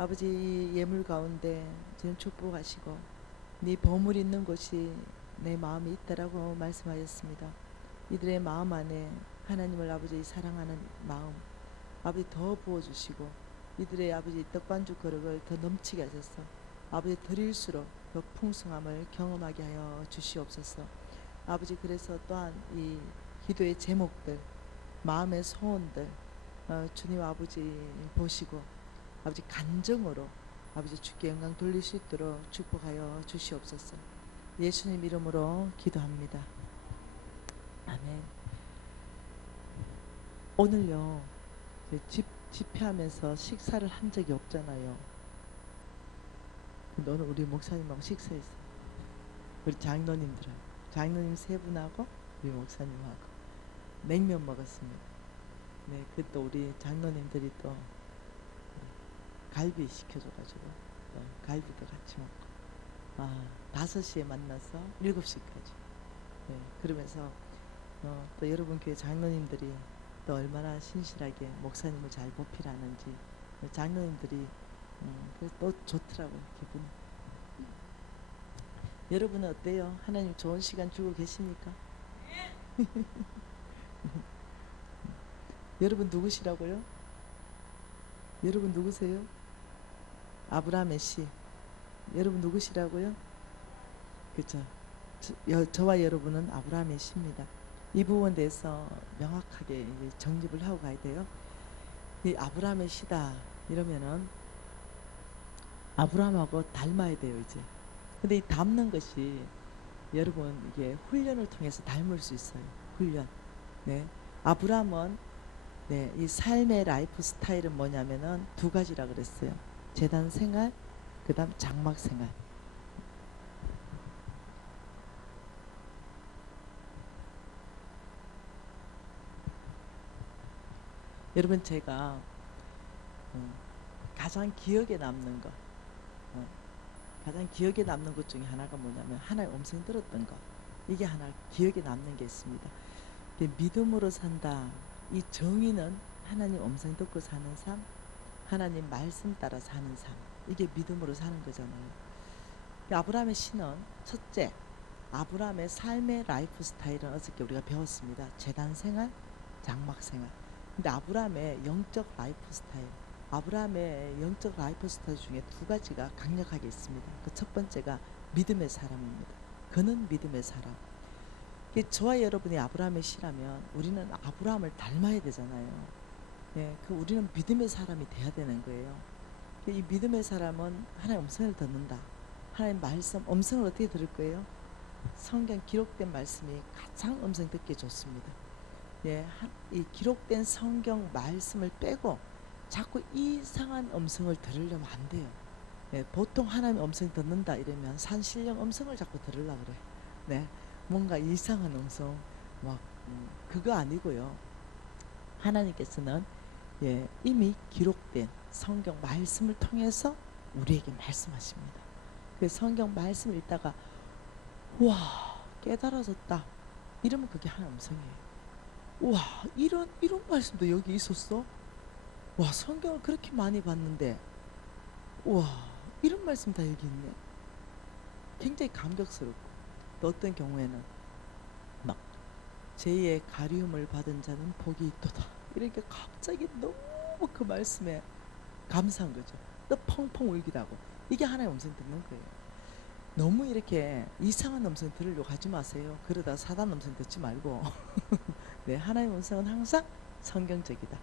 아버지 예물 가운데 지금 축복하시고 네 보물 있는 곳이 내 마음에 있다라고 말씀하셨습니다. 이들의 마음 안에 하나님을 아버지 사랑하는 마음 아버지 더 부어주시고 이들의 아버지 떡반죽 거룩을 더 넘치게 하셔서 아버지 드릴수록 더 풍성함을 경험하게 하여 주시옵소서. 아버지 그래서 또한 이 기도의 제목들 마음의 소원들 주님 아버지 보시고 아버지 간정으로 아버지 주께 영광 돌릴 수 있도록 축복하여 주시옵소서. 예수님 이름으로 기도합니다. 아멘. 오늘요 집회하면서 식사를 한 적이 없잖아요. 근데 오늘 우리 목사님하고 식사했어요. 우리 장로님 세 분하고 우리 목사님하고 냉면 먹었습니다. 네, 그또 우리 장로님들이 또 갈비 시켜줘가지고 또 갈비도 같이 먹고 5시에 만나서 7시까지 네, 그러면서 또 여러분 교회 장로님들이 또 얼마나 신실하게 목사님을 잘 보필하는지 장로님들이 그래서 또 좋더라고요. 기분이. 여러분은 어때요? 하나님 좋은 시간 주고 계십니까? 여러분 누구시라고요? 여러분 누구세요? 아브라함의 씨. 여러분 누구시라고요? 그죠? 저와 여러분은 아브라함의 씨입니다. 이 부분에 대해서 명확하게 정립을 하고 가야 돼요. 이 아브라함의 씨다 이러면은 아브라함하고 닮아야 돼요 이제. 근데 이 닮는 것이 여러분 이게 훈련을 통해서 닮을 수 있어요. 훈련. 네. 아브라함은 네, 이 삶의 라이프 스타일은 뭐냐면은 두 가지라 그랬어요. 재단 생활, 그다음 장막 생활. 여러분 제가 가장 기억에 남는 거, 가장 기억에 남는 것 중에 하나가 뭐냐면 하나의 음성 들었던 거. 이게 하나 기억에 남는 게 있습니다. 믿음으로 산다. 이 정의는 하나님 음성 듣고 사는 삶, 하나님 말씀 따라 사는 삶. 이게 믿음으로 사는 거잖아요. 아브라함의 신은 첫째, 아브라함의 삶의 라이프 스타일은 어저께 우리가 배웠습니다. 재단 생활, 장막 생활. 근데 아브라함의 영적 라이프 스타일, 아브라함의 영적 라이프 스타일 중에 두 가지가 강력하게 있습니다. 그 첫 번째가 믿음의 사람입니다. 그는 믿음의 사람. 저와 여러분이 아브라함의 씨라면 우리는 아브라함을 닮아야 되잖아요. 네, 우리는 믿음의 사람이 돼야 되는 거예요. 이 믿음의 사람은 하나님의 음성을 듣는다. 하나님 말씀, 음성을 어떻게 들을 거예요? 성경 기록된 말씀이 가장 음성 듣기 좋습니다. 예, 이 기록된 성경 말씀을 빼고 자꾸 이상한 음성을 들으려면 안 돼요. 예, 보통 하나님의 음성 듣는다 이러면 산신령 음성을 자꾸 들으려고 그래. 네, 뭔가 이상한 음성 막 그거 아니고요. 하나님께서는 이미 기록된 성경 말씀을 통해서 우리에게 말씀하십니다. 그 성경 말씀을 읽다가 와 깨달아졌다 이러면 그게 하나님 음성이에요. 와 이런 말씀도 여기 있었어? 와 성경을 그렇게 많이 봤는데 와 이런 말씀 다 여기 있네. 굉장히 감격스럽고 또 어떤 경우에는 막 제2의 가리움을 받은 자는 복이 있도다 이렇게 갑자기 너무 그 말씀에 감사한 거죠. 또 펑펑 울기도 하고 이게 하나의 음성 듣는 거예요. 너무 이렇게 이상한 음성 들으려고 하지 마세요. 그러다 사단 음성 듣지 말고 네, 하나의 음성은 항상 성경적이다.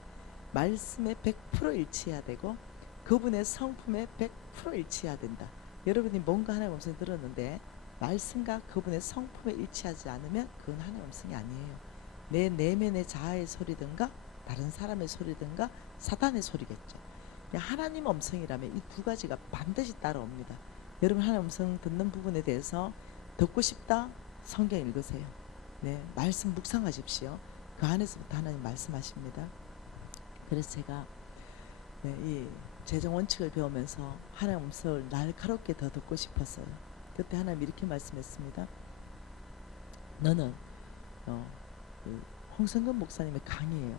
말씀에 100% 일치해야 되고 그분의 성품에 100% 일치해야 된다. 여러분이 뭔가 하나의 음성 들었는데 말씀과 그분의 성품에 일치하지 않으면 그건 하나의 음성이 아니에요. 내 내면의 자아의 소리든가 다른 사람의 소리든가 사단의 소리겠죠. 하나님 음성이라면 이 두 가지가 반드시 따라옵니다. 여러분 하나님 음성 듣는 부분에 대해서 듣고 싶다? 성경 읽으세요. 네, 말씀 묵상하십시오. 그 안에서부터 하나님 말씀하십니다. 그래서 제가 이 재정 원칙을 배우면서 하나님 음성을 날카롭게 더 듣고 싶었어요. 그때 하나님 이렇게 말씀했습니다. 너는 그 홍성근 목사님의 강의예요.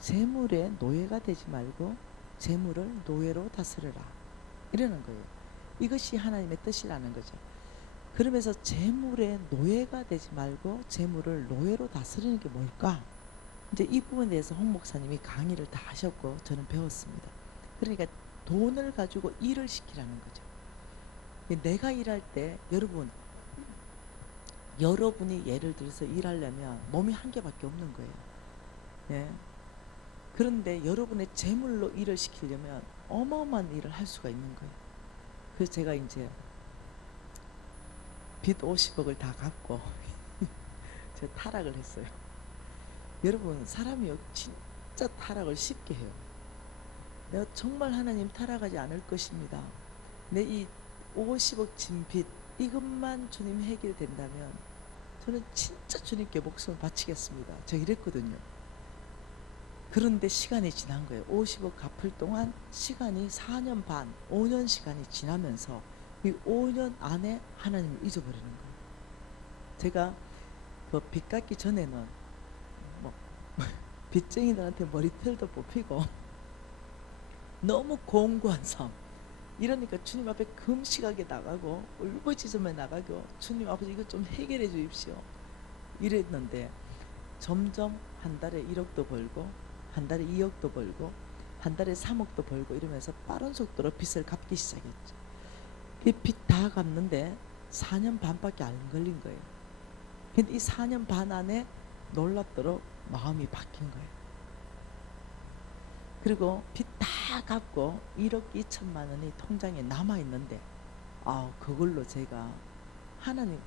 재물의 노예가 되지 말고 재물을 노예로 다스려라 이러는 거예요. 이것이 하나님의 뜻이라는 거죠. 그러면서 재물의 노예가 되지 말고 재물을 노예로 다스리는 게 뭘까? 이제 이 부분에 대해서 홍 목사님이 강의를 다 하셨고 저는 배웠습니다. 그러니까 돈을 가지고 일을 시키라는 거죠. 내가 일할 때 여러분이 예를 들어서 일하려면 몸이 한 개밖에 없는 거예요. 예. 그런데 여러분의 재물로 일을 시키려면 어마어마한 일을 할 수가 있는 거예요. 그래서 제가 이제 빚 50억을 다 갚고 제가 타락을 했어요. 여러분 사람이 진짜 타락을 쉽게 해요. 내가 정말 하나님 타락하지 않을 것입니다. 내 이 50억 진 빚 이것만 주님 해결된다면 저는 진짜 주님께 목숨을 바치겠습니다. 저 이랬거든요. 그런데 시간이 지난 거예요. 50억 갚을 동안 시간이 4년 반, 5년 시간이 지나면서 이 5년 안에 하나님을 잊어버리는 거예요. 제가 그 빚 갚기 전에는 뭐 빚쟁이들한테 머리털도 뽑히고 너무 공고한 삶. 이러니까 주님 앞에 금식하게 나가고 울부짖으며 나가고 주님 아버지 이거 좀 해결해 주십시오. 이랬는데 점점 한 달에 1억도 벌고 한 달에 2억도 벌고 한 달에 3억도 벌고 이러면서 빠른 속도로 빚을 갚기 시작했죠. 이 빚 다 갚는데 4년 반밖에 안 걸린 거예요. 근데 이 4년 반 안에 놀랍도록 마음이 바뀐 거예요. 그리고 빚 다 갚고 1억 2천만 원이 통장에 남아있는데 그걸로 제가 하나님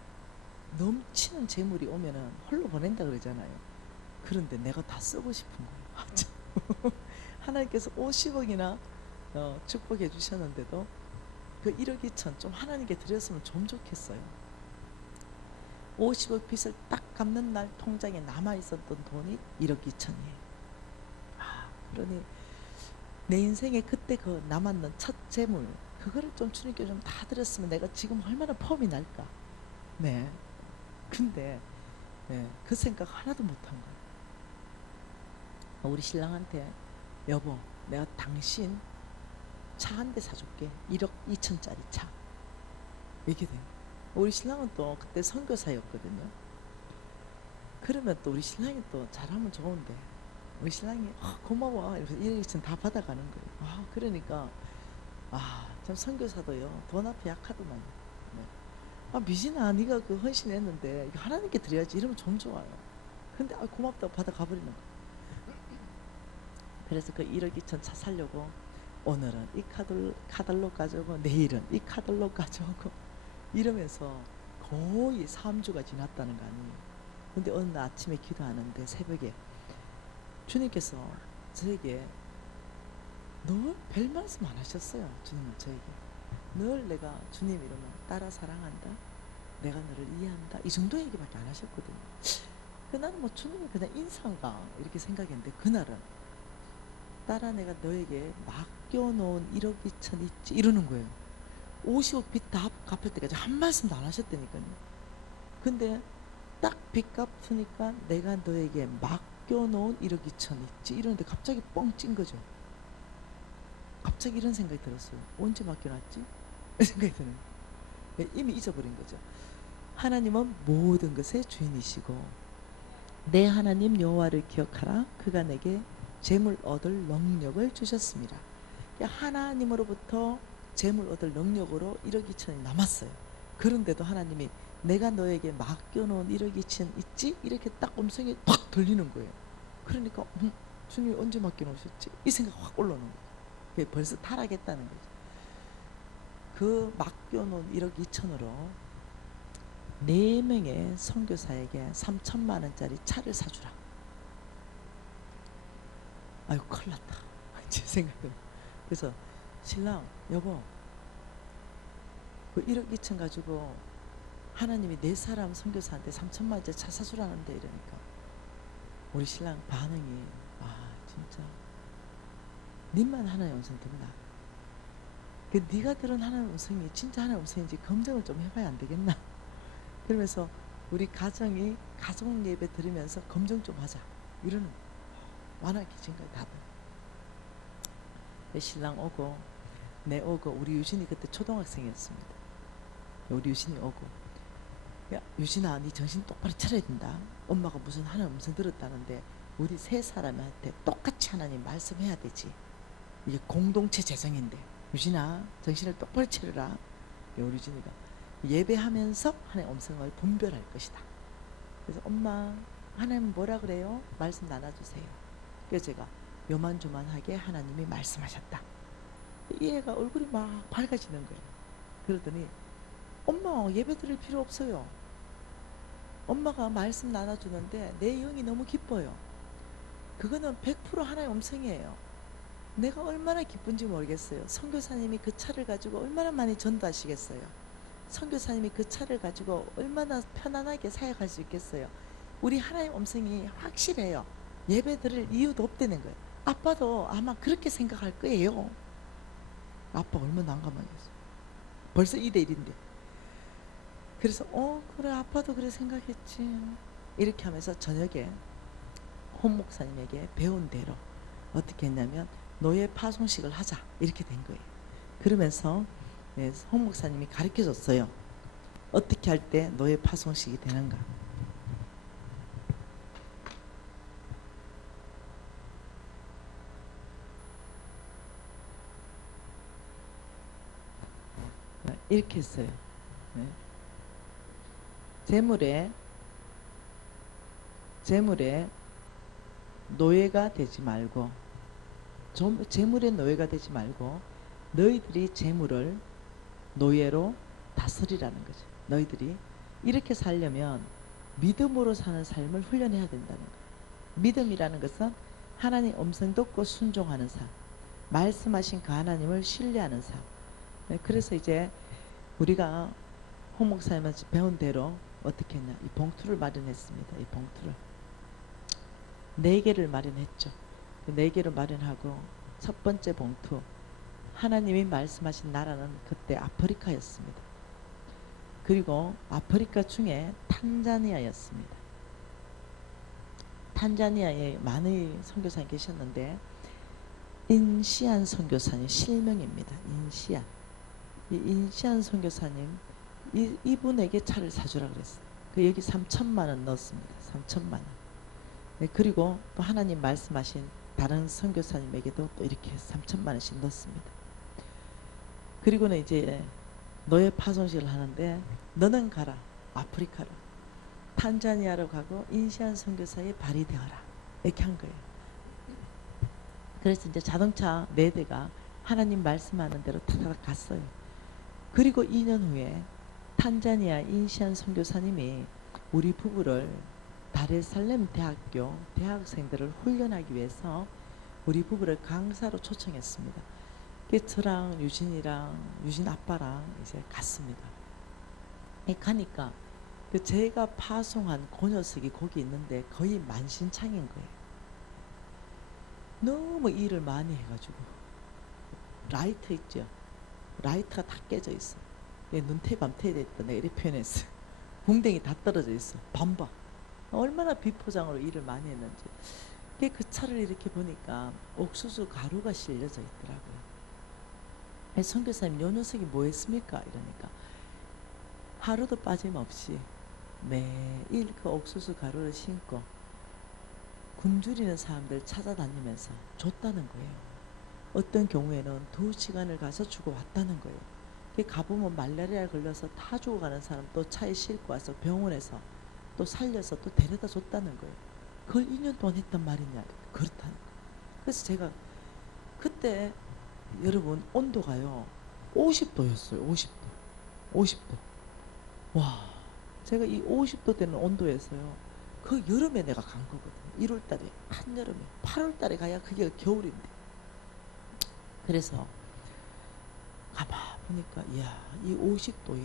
넘치는 재물이 오면은 홀로 보낸다 그러잖아요. 그런데 내가 다 쓰고 싶은 거예요. 하나님께서 50억이나 축복해 주셨는데도 그 1억 2천 좀 하나님께 드렸으면 좀 좋겠어요. 50억 빚을 딱 갚는 날 통장에 남아있었던 돈이 1억 2천이에요. 그러니 내 인생에 그때 그 남았는 첫 재물 그거를 좀 주님께 좀 다 드렸으면 내가 지금 얼마나 폼이 날까. 네. 근데 그 생각 하나도 못한 거예요. 우리 신랑한테 여보 내가 당신 차 한 대 사줄게. 1억 2천짜리 차. 이렇게 돼요. 우리 신랑은 또 그때 선교사였거든요. 그러면 또 우리 신랑이 또 잘하면 좋은데 우리 신랑이 고마워 이러면서 1억 2천 다 받아가는 거예요. 그러니까 참 선교사도요 돈 앞에 약하더만. 네. 미진아 네가 그 헌신했는데 하나님께 드려야지 이러면 좀 좋아요. 근데 고맙다고 받아가 버리는 거예요. 그래서 그 1억 2천 차 살려고 오늘은 이 카달로 가져오고 내일은 이 카달로 가져오고 이러면서 거의 3주가 지났다는 거 아니에요. 근데 어느 날 아침에 기도하는데 새벽에 주님께서 저에게 늘 별 말씀 안 하셨어요. 주님은 저에게 늘 내가 주님 이름을 따라 사랑한다, 내가 너를 이해한다 이 정도 얘기밖에 안 하셨거든요. 나는 뭐 주님이 그냥 인사인가 이렇게 생각했는데 그날은 딸아 내가 너에게 맡겨놓은 1억 2천 있지 이러는 거예요. 50억 빚 다 갚을 때까지 한 말씀도 안 하셨다니까요. 근데 딱 빚 갚으니까 내가 너에게 맡겨놓은 1억 2천 있지 이러는데 갑자기 뻥 찐 거죠. 갑자기 이런 생각이 들었어요. 언제 맡겨놨지? 이런 생각이 드는 거예요. 이미 잊어버린 거죠. 하나님은 모든 것의 주인이시고 내 하나님 여호와를 기억하라. 그가 내게 재물 얻을 능력을 주셨습니다. 하나님으로부터 재물 얻을 능력으로 1억 2천이 남았어요. 그런데도 하나님이 내가 너에게 맡겨놓은 1억 2천 있지? 이렇게 딱 음성이 팍 들리는 거예요. 그러니까 주님이 언제 맡겨놓으셨지? 이 생각 확 올라오는 거예요. 벌써 타락했다는 거죠. 그 맡겨놓은 1억 2천으로 4명의 선교사에게 3천만 원짜리 차를 사주라. 아이고 큰일 났다. 제 생각은. 그래서 신랑 여보 그 1억 2천 가지고 하나님이 4사람 선교사한테 3천만 원짜리 차 사주라는데 이러니까 우리 신랑 반응이 진짜 님만 하나님의 음성 듣나? 네가 들은 하나님의 음성이 진짜 하나님의 음성인지 검증을 좀 해봐야 안 되겠나? 그러면서 우리 가정 예배 들으면서 검증 좀 하자 이러는 완화해진 거예요. 다들. 내 신랑 오고 내 오고 우리 유진이 그때 초등학생이었습니다. 우리 유진이 오고 야 유진아 네 정신 똑바로 차려야 된다. 엄마가 무슨 하나님 음성 들었다는데 우리 세 사람한테 똑같이 하나님 말씀해야 되지. 이게 공동체 재정인데 유진아 정신을 똑바로 차려라. 우리 유진이가 예배하면서 하나님 음성을 분별할 것이다. 그래서 엄마 하나님 뭐라 그래요? 말씀 나눠주세요. 그래서 제가 요만조만하게 하나님이 말씀하셨다. 이 애가 얼굴이 막 밝아지는 거예요. 그러더니 엄마 예배 드릴 필요 없어요. 엄마가 말씀 나눠주는데 내 영이 너무 기뻐요. 그거는 100% 하나의 음성이에요. 내가 얼마나 기쁜지 모르겠어요. 선교사님이 그 차를 가지고 얼마나 많이 전도하시겠어요. 선교사님이 그 차를 가지고 얼마나 편안하게 사역할 수 있겠어요. 우리 하나의 음성이 확실해요. 예배 드릴 이유도 없다는 거예요. 아빠도 아마 그렇게 생각할 거예요. 아빠 얼마나 난감하겠어. 벌써 2대1인데. 그래서 그래 아빠도 그래 생각했지. 이렇게 하면서 저녁에 홍 목사님에게 배운 대로 어떻게 했냐면 노예 파송식을 하자 이렇게 된 거예요. 그러면서 홍 목사님이 가르쳐 줬어요. 어떻게 할 때 노예 파송식이 되는가. 이렇게 했어요. 재물에 노예가 되지 말고 재물의 노예가 되지 말고 너희들이 재물을 노예로 다스리라는 거죠. 너희들이 이렇게 살려면 믿음으로 사는 삶을 훈련해야 된다는 거예요. 믿음이라는 것은 하나님 음성 듣고 순종하는 삶, 말씀하신 그 하나님을 신뢰하는 삶. 그래서 이제 우리가 홍 목사님한테 배운 대로 어떻게 했냐, 이 봉투를 마련했습니다. 이 봉투를 4개를 마련했죠. 4개를 마련하고 첫 번째 봉투, 하나님이 말씀하신 나라는 그때 아프리카였습니다. 그리고 아프리카 중에 탄자니아였습니다. 탄자니아에 많은 선교사님 계셨는데 인시안 선교사님 실명입니다. 인시안. 이 인시안 선교사님 이분에게 차를 사주라 그랬어요. 그 여기 3천만 원 넣었습니다. 3천만 원. 네, 그리고 또 하나님 말씀하신 다른 선교사님에게도 또 이렇게 3천만 원씩 넣었습니다. 그리고는 이제 노예 파송식을 하는데 너는 가라 아프리카로, 탄자니아로 가고 인시안 선교사에 발이 되어라 이렇게 한 거예요. 그래서 이제 자동차 4대가 하나님 말씀하는 대로 타다가 갔어요. 그리고 2년 후에 탄자니아 인시안 선교사님이 우리 부부를 다레살렘 대학교 대학생들을 훈련하기 위해서 우리 부부를 강사로 초청했습니다. 저랑 유진이랑 유진 아빠랑 이제 갔습니다. 가니까 그 제가 파송한 그 녀석이 거기 있는데 거의 만신창인 거예요. 너무 일을 많이 해가지고 라이트 있죠. 라이트가 다 깨져 있어. 눈태 밤태 됐다 내가 이렇게 표현했어. 궁뎅이 다 떨어져 있어. 밤봐. 얼마나 비포장으로 일을 많이 했는지. 그 차를 이렇게 보니까 옥수수 가루가 실려져 있더라고요. 선교사님 요 녀석이 뭐 했습니까? 이러니까 하루도 빠짐없이 매일 그 옥수수 가루를 신고 굶주리는 사람들 찾아다니면서 줬다는 거예요. 어떤 경우에는 2시간을 가서 주고 왔다는 거예요. 가보면 말라리아 걸려서 다 죽어가는 사람 또 차에 싣고 와서 병원에서 또 살려서 또 데려다 줬다는 거예요. 그걸 2년 동안 했단 말이냐. 그렇다는 거예요. 그래서 제가 그때 여러분 온도가요 50도였어요. 50도 50도. 와, 제가 이 50도 되는 온도에서요 그 여름에 내가 간 거거든요. 1월달에 한여름에 8월달에 가야 그게 겨울인데. 그래서 가만 보니까 이야 이 50도에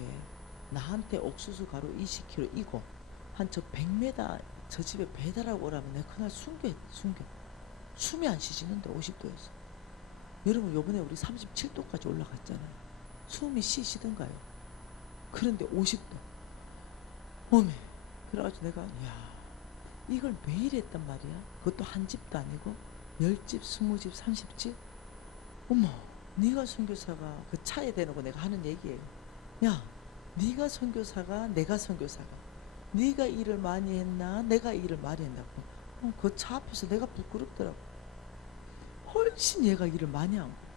나한테 옥수수 가루 20kg 이고 한 저 100m 저 집에 배달하고 오라면 내가 그날 숨겨 숨이 안 쉬지는데 50도에서. 여러분 요번에 우리 37도까지 올라갔잖아요. 숨이 쉬시던가요? 그런데 50도. 어메. 그래가지고 내가 야 이걸 매일 했단 말이야. 그것도 한 집도 아니고 10집, 20집, 30집. 어머, 네가 선교사가, 그 차에 대놓고 내가 하는 얘기예요. 야, 네가 선교사가, 내가 선교사가, 네가 일을 많이 했나, 내가 일을 많이 했나고. 그 차 앞에서 내가 부끄럽더라고. 훨씬 얘가 일을 많이 한 거예요.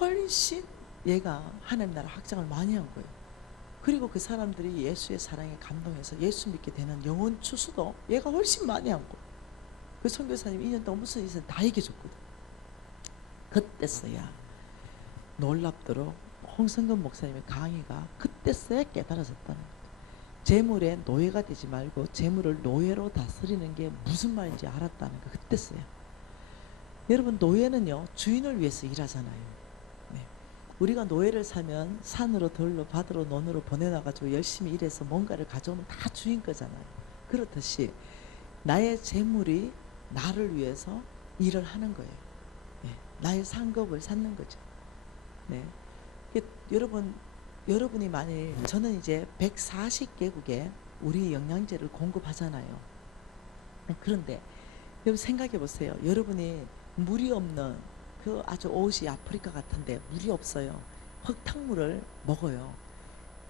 훨씬 얘가 하나님 나라 확장을 많이 한 거예요. 그리고 그 사람들이 예수의 사랑에 감동해서 예수 믿게 되는 영혼 추수도 얘가 훨씬 많이 한 거예요. 그 선교사님 2년 동안 무슨 일을 다 얘기해줬거든. 그때서야 놀랍도록 홍성근 목사님의 강의가 그때서야 깨달아졌다는 거죠. 재물의 노예가 되지 말고 재물을 노예로 다스리는 게 무슨 말인지 알았다는 거 그때서야. 여러분, 노예는요 주인을 위해서 일하잖아요. 네. 우리가 노예를 사면 산으로 들로 바다로 논으로 보내놔가지고 열심히 일해서 뭔가를 가져오면 다 주인 거잖아요. 그렇듯이 나의 재물이 나를 위해서 일을 하는 거예요. 네. 나의 상급을 쌓는 거죠. 네. 여러분이 만일, 저는 이제 140개국에 우리 영양제를 공급하잖아요. 그런데 여러분 생각해 보세요. 여러분이 물이 없는 그 아주 옷이 아프리카 같은데 물이 없어요. 흙탕물을 먹어요.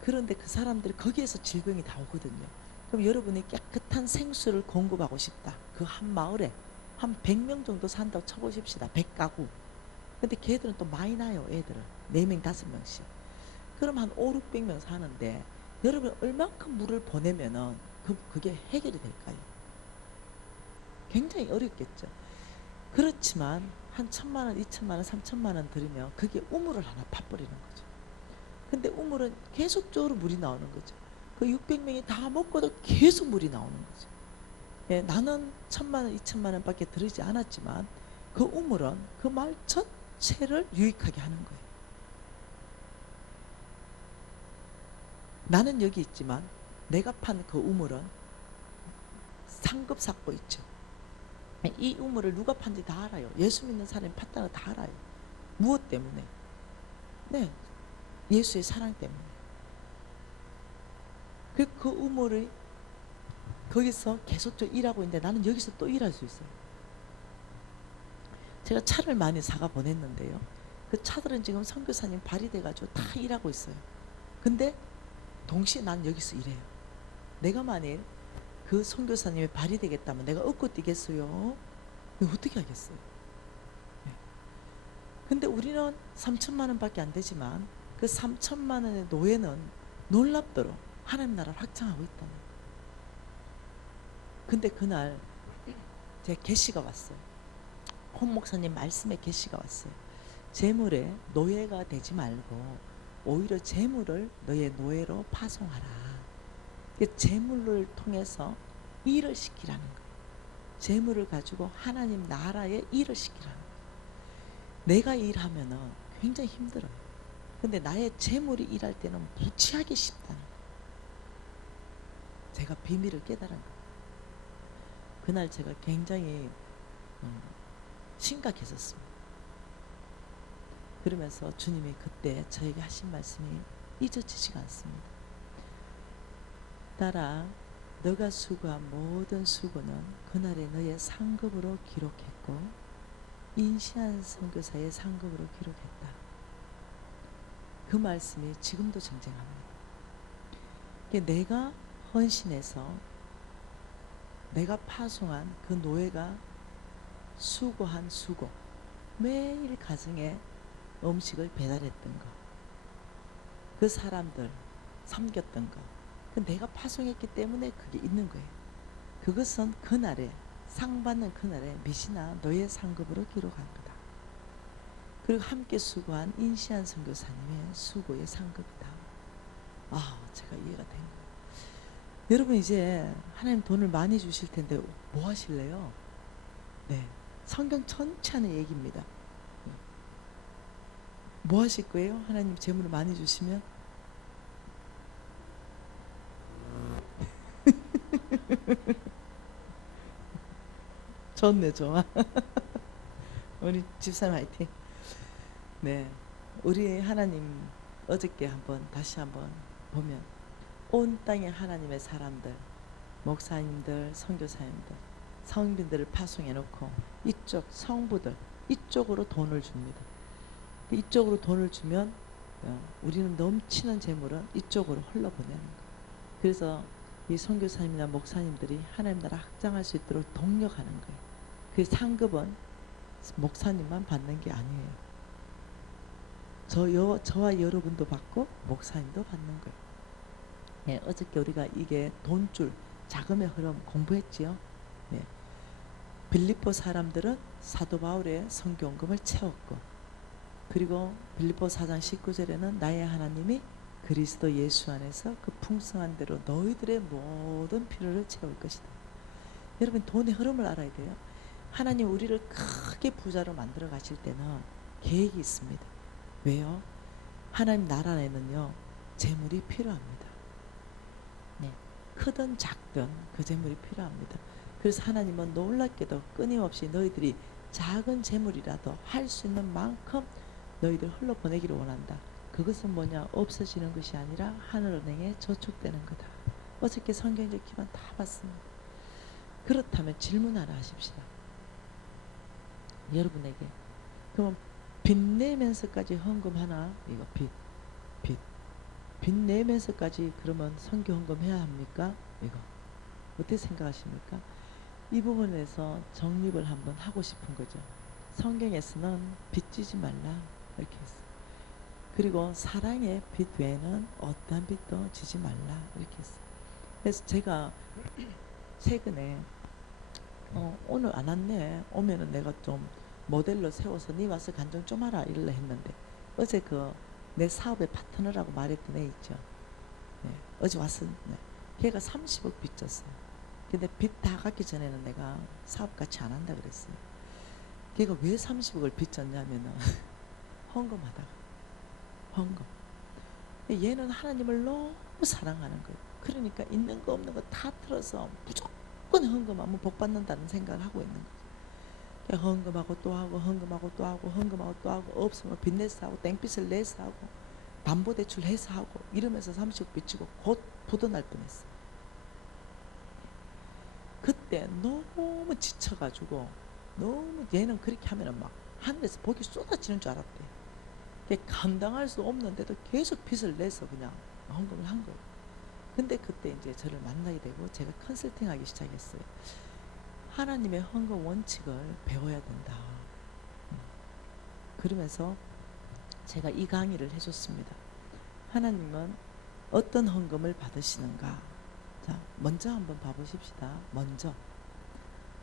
그런데 그 사람들이 거기에서 질병이 다 오거든요. 그럼 여러분이 깨끗한 생수를 공급하고 싶다. 그 한 마을에 한 100명 정도 산다고 쳐보십시다. 100가구. 근데 걔들은 또 많이 나요. 애들은 4명 5명씩. 그럼 한 5, 600명 사는데 여러분 얼만큼 물을 보내면은 그게 해결이 될까요? 굉장히 어렵겠죠. 그렇지만 한 1,000만 원, 2,000만 원, 3,000만 원 들이면 그게 우물을 하나 파버리는 거죠. 근데 우물은 계속적으로 물이 나오는 거죠. 그 600명이 다 먹고도 계속 물이 나오는 거죠. 예, 나는 1,000만 원, 2,000만 원밖에 들이지 않았지만 그 우물은 그 마을 전체를 유익하게 하는 거예요. 나는 여기 있지만 내가 판 그 우물은 상급 쌓고 있죠. 이 우물을 누가 판지 다 알아요. 예수 믿는 사람이 팠다는 거 다 알아요. 무엇 때문에? 네, 예수의 사랑 때문에. 그 우물이 거기서 계속적으로 일하고 있는데 나는 여기서 또 일할 수 있어요. 제가 차를 많이 사가 보냈는데요. 그 차들은 지금 선교사님 발휘돼가지고 다 일하고 있어요. 근데 동시에 난 여기서 일해요. 내가 만일 그 선교사님이 발휘되겠다면 내가 얻고 뛰겠어요? 어떻게 하겠어요? 네. 근데 우리는 3천만 원밖에 안 되지만 그 3천만 원의 노예는 놀랍도록 하나님 나라를 확장하고 있다. 근데 그날 제 계시가 왔어요. 홍 목사님 말씀에 계시가 왔어요. 재물에 노예가 되지 말고 오히려 재물을 너의 노예로 파송하라. 재물을 통해서 일을 시키라는 거예요. 재물을 가지고 하나님 나라에 일을 시키라는 거예요. 내가 일하면은 굉장히 힘들어요. 근데 나의 재물이 일할 때는 무지하게 쉽다는 거예요. 제가 비밀을 깨달은 거예요. 그날 제가 굉장히 심각했었습니다. 그러면서 주님이 그때 저에게 하신 말씀이 잊어지지가 않습니다. 딸아, 너가 수고한 모든 수고는 그날에 너의 상급으로 기록했고 인시한 선교사의 상급으로 기록했다. 그 말씀이 지금도 정정합니다. 내가 헌신해서 내가 파송한 그 노예가 수고한 수고, 매일 가정에 음식을 배달했던 거, 그 사람들 섬겼던 거, 그 내가 파송했기 때문에 그게 있는 거예요. 그것은 그날에 상 받는 그날에 미시나 너의 상급으로 기록한 거다. 그리고 함께 수고한 인시한 선교사님의 수고의 상급이다. 아, 제가 이해가 된 거예요. 여러분 이제 하나님 돈을 많이 주실 텐데 뭐 하실래요? 네, 성경 전체 하는 얘기입니다. 뭐 하실 거예요? 하나님 재물을 많이 주시면? 좋네, 좋아. 우리 집사님 화이팅. 네, 우리 하나님 어저께 다시 한번 보면 온 땅에 하나님의 사람들, 목사님들, 선교사님들, 성빈들을 파송해 놓고 이쪽 성부들 이쪽으로 돈을 줍니다. 이쪽으로 돈을 주면 우리는 넘치는 재물은 이쪽으로 흘러보내는 거예요. 그래서 이 선교사님이나 목사님들이 하나님 나라 확장할 수 있도록 동력하는 거예요. 그 상급은 목사님만 받는 게 아니에요. 저와 여러분도 받고 목사님도 받는 거예요. 예, 어저께 우리가 이게 돈줄 자금의 흐름 공부했지요. 예, 빌립보 사람들은 사도 바울의 선교원금을 채웠고, 그리고 빌립보 4장 19절에는 나의 하나님이 그리스도 예수 안에서 그 풍성한 대로 너희들의 모든 필요를 채울 것이다. 여러분, 돈의 흐름을 알아야 돼요. 하나님 우리를 크게 부자로 만들어 가실 때는 계획이 있습니다. 왜요? 하나님 나라에는요 재물이 필요합니다. 네. 크든 작든 그 재물이 필요합니다. 그래서 하나님은 놀랍게도 끊임없이 너희들이 작은 재물이라도 할 수 있는 만큼 너희들 흘러보내기를 원한다. 그것은 뭐냐? 없어지는 것이 아니라 하늘은행에 저축되는 거다. 어저께 성경적 기반 다 봤습니다. 그렇다면 질문 하나 하십시다. 여러분에게 그러면 빚 내면서까지 헌금 하나? 이거 빚 내면서까지 그러면 선교 헌금 해야 합니까? 이거 어떻게 생각하십니까? 이 부분에서 정립을 한번 하고 싶은 거죠. 성경에서는 빚 지지 말라 이렇게 했어요. 그리고 사랑의 빚 외에는 어떠한 빚도 지지 말라 이렇게 했어요. 그래서 제가 최근에 오늘 안 왔네. 오면은 내가 좀 모델로 세워서 니 와서 간증 좀 하라 이럴래 했는데, 어제 그 내 사업의 파트너라고 말했던 애 있죠. 네, 어제 왔었네. 걔가 30억 빚 졌어요. 근데 빚 다 갚기 전에는 내가 사업 같이 안 한다 그랬어요. 걔가 왜 30억을 빚 졌냐면은 헌금하다가 헌금. 얘는 하나님을 너무 사랑하는 거예요. 그러니까 있는 거 없는 거 다 틀어서 무조건 헌금하면 복 받는다는 생각을 하고 있는 거예요. 헌금하고 또 하고 헌금하고 또 하고 헌금하고 또 하고, 없으면 빚 내서 하고 땡빚을 내서 하고 담보대출 해서 하고 이러면서 30억 빚지고 곧 부도 날 뻔했어요. 그때 너무 지쳐가지고, 너무 얘는 그렇게 하면은 막 하늘에서 복이 쏟아지는 줄 알았대. 감당할 수 없는데도 계속 빚을 내서 그냥 헌금을 한 거예요. 근데 그때 이제 저를 만나게 되고 제가 컨설팅하기 시작했어요. 하나님의 헌금 원칙을 배워야 된다. 그러면서 제가 이 강의를 해줬습니다. 하나님은 어떤 헌금을 받으시는가? 자, 먼저 한번 봐보십시다. 먼저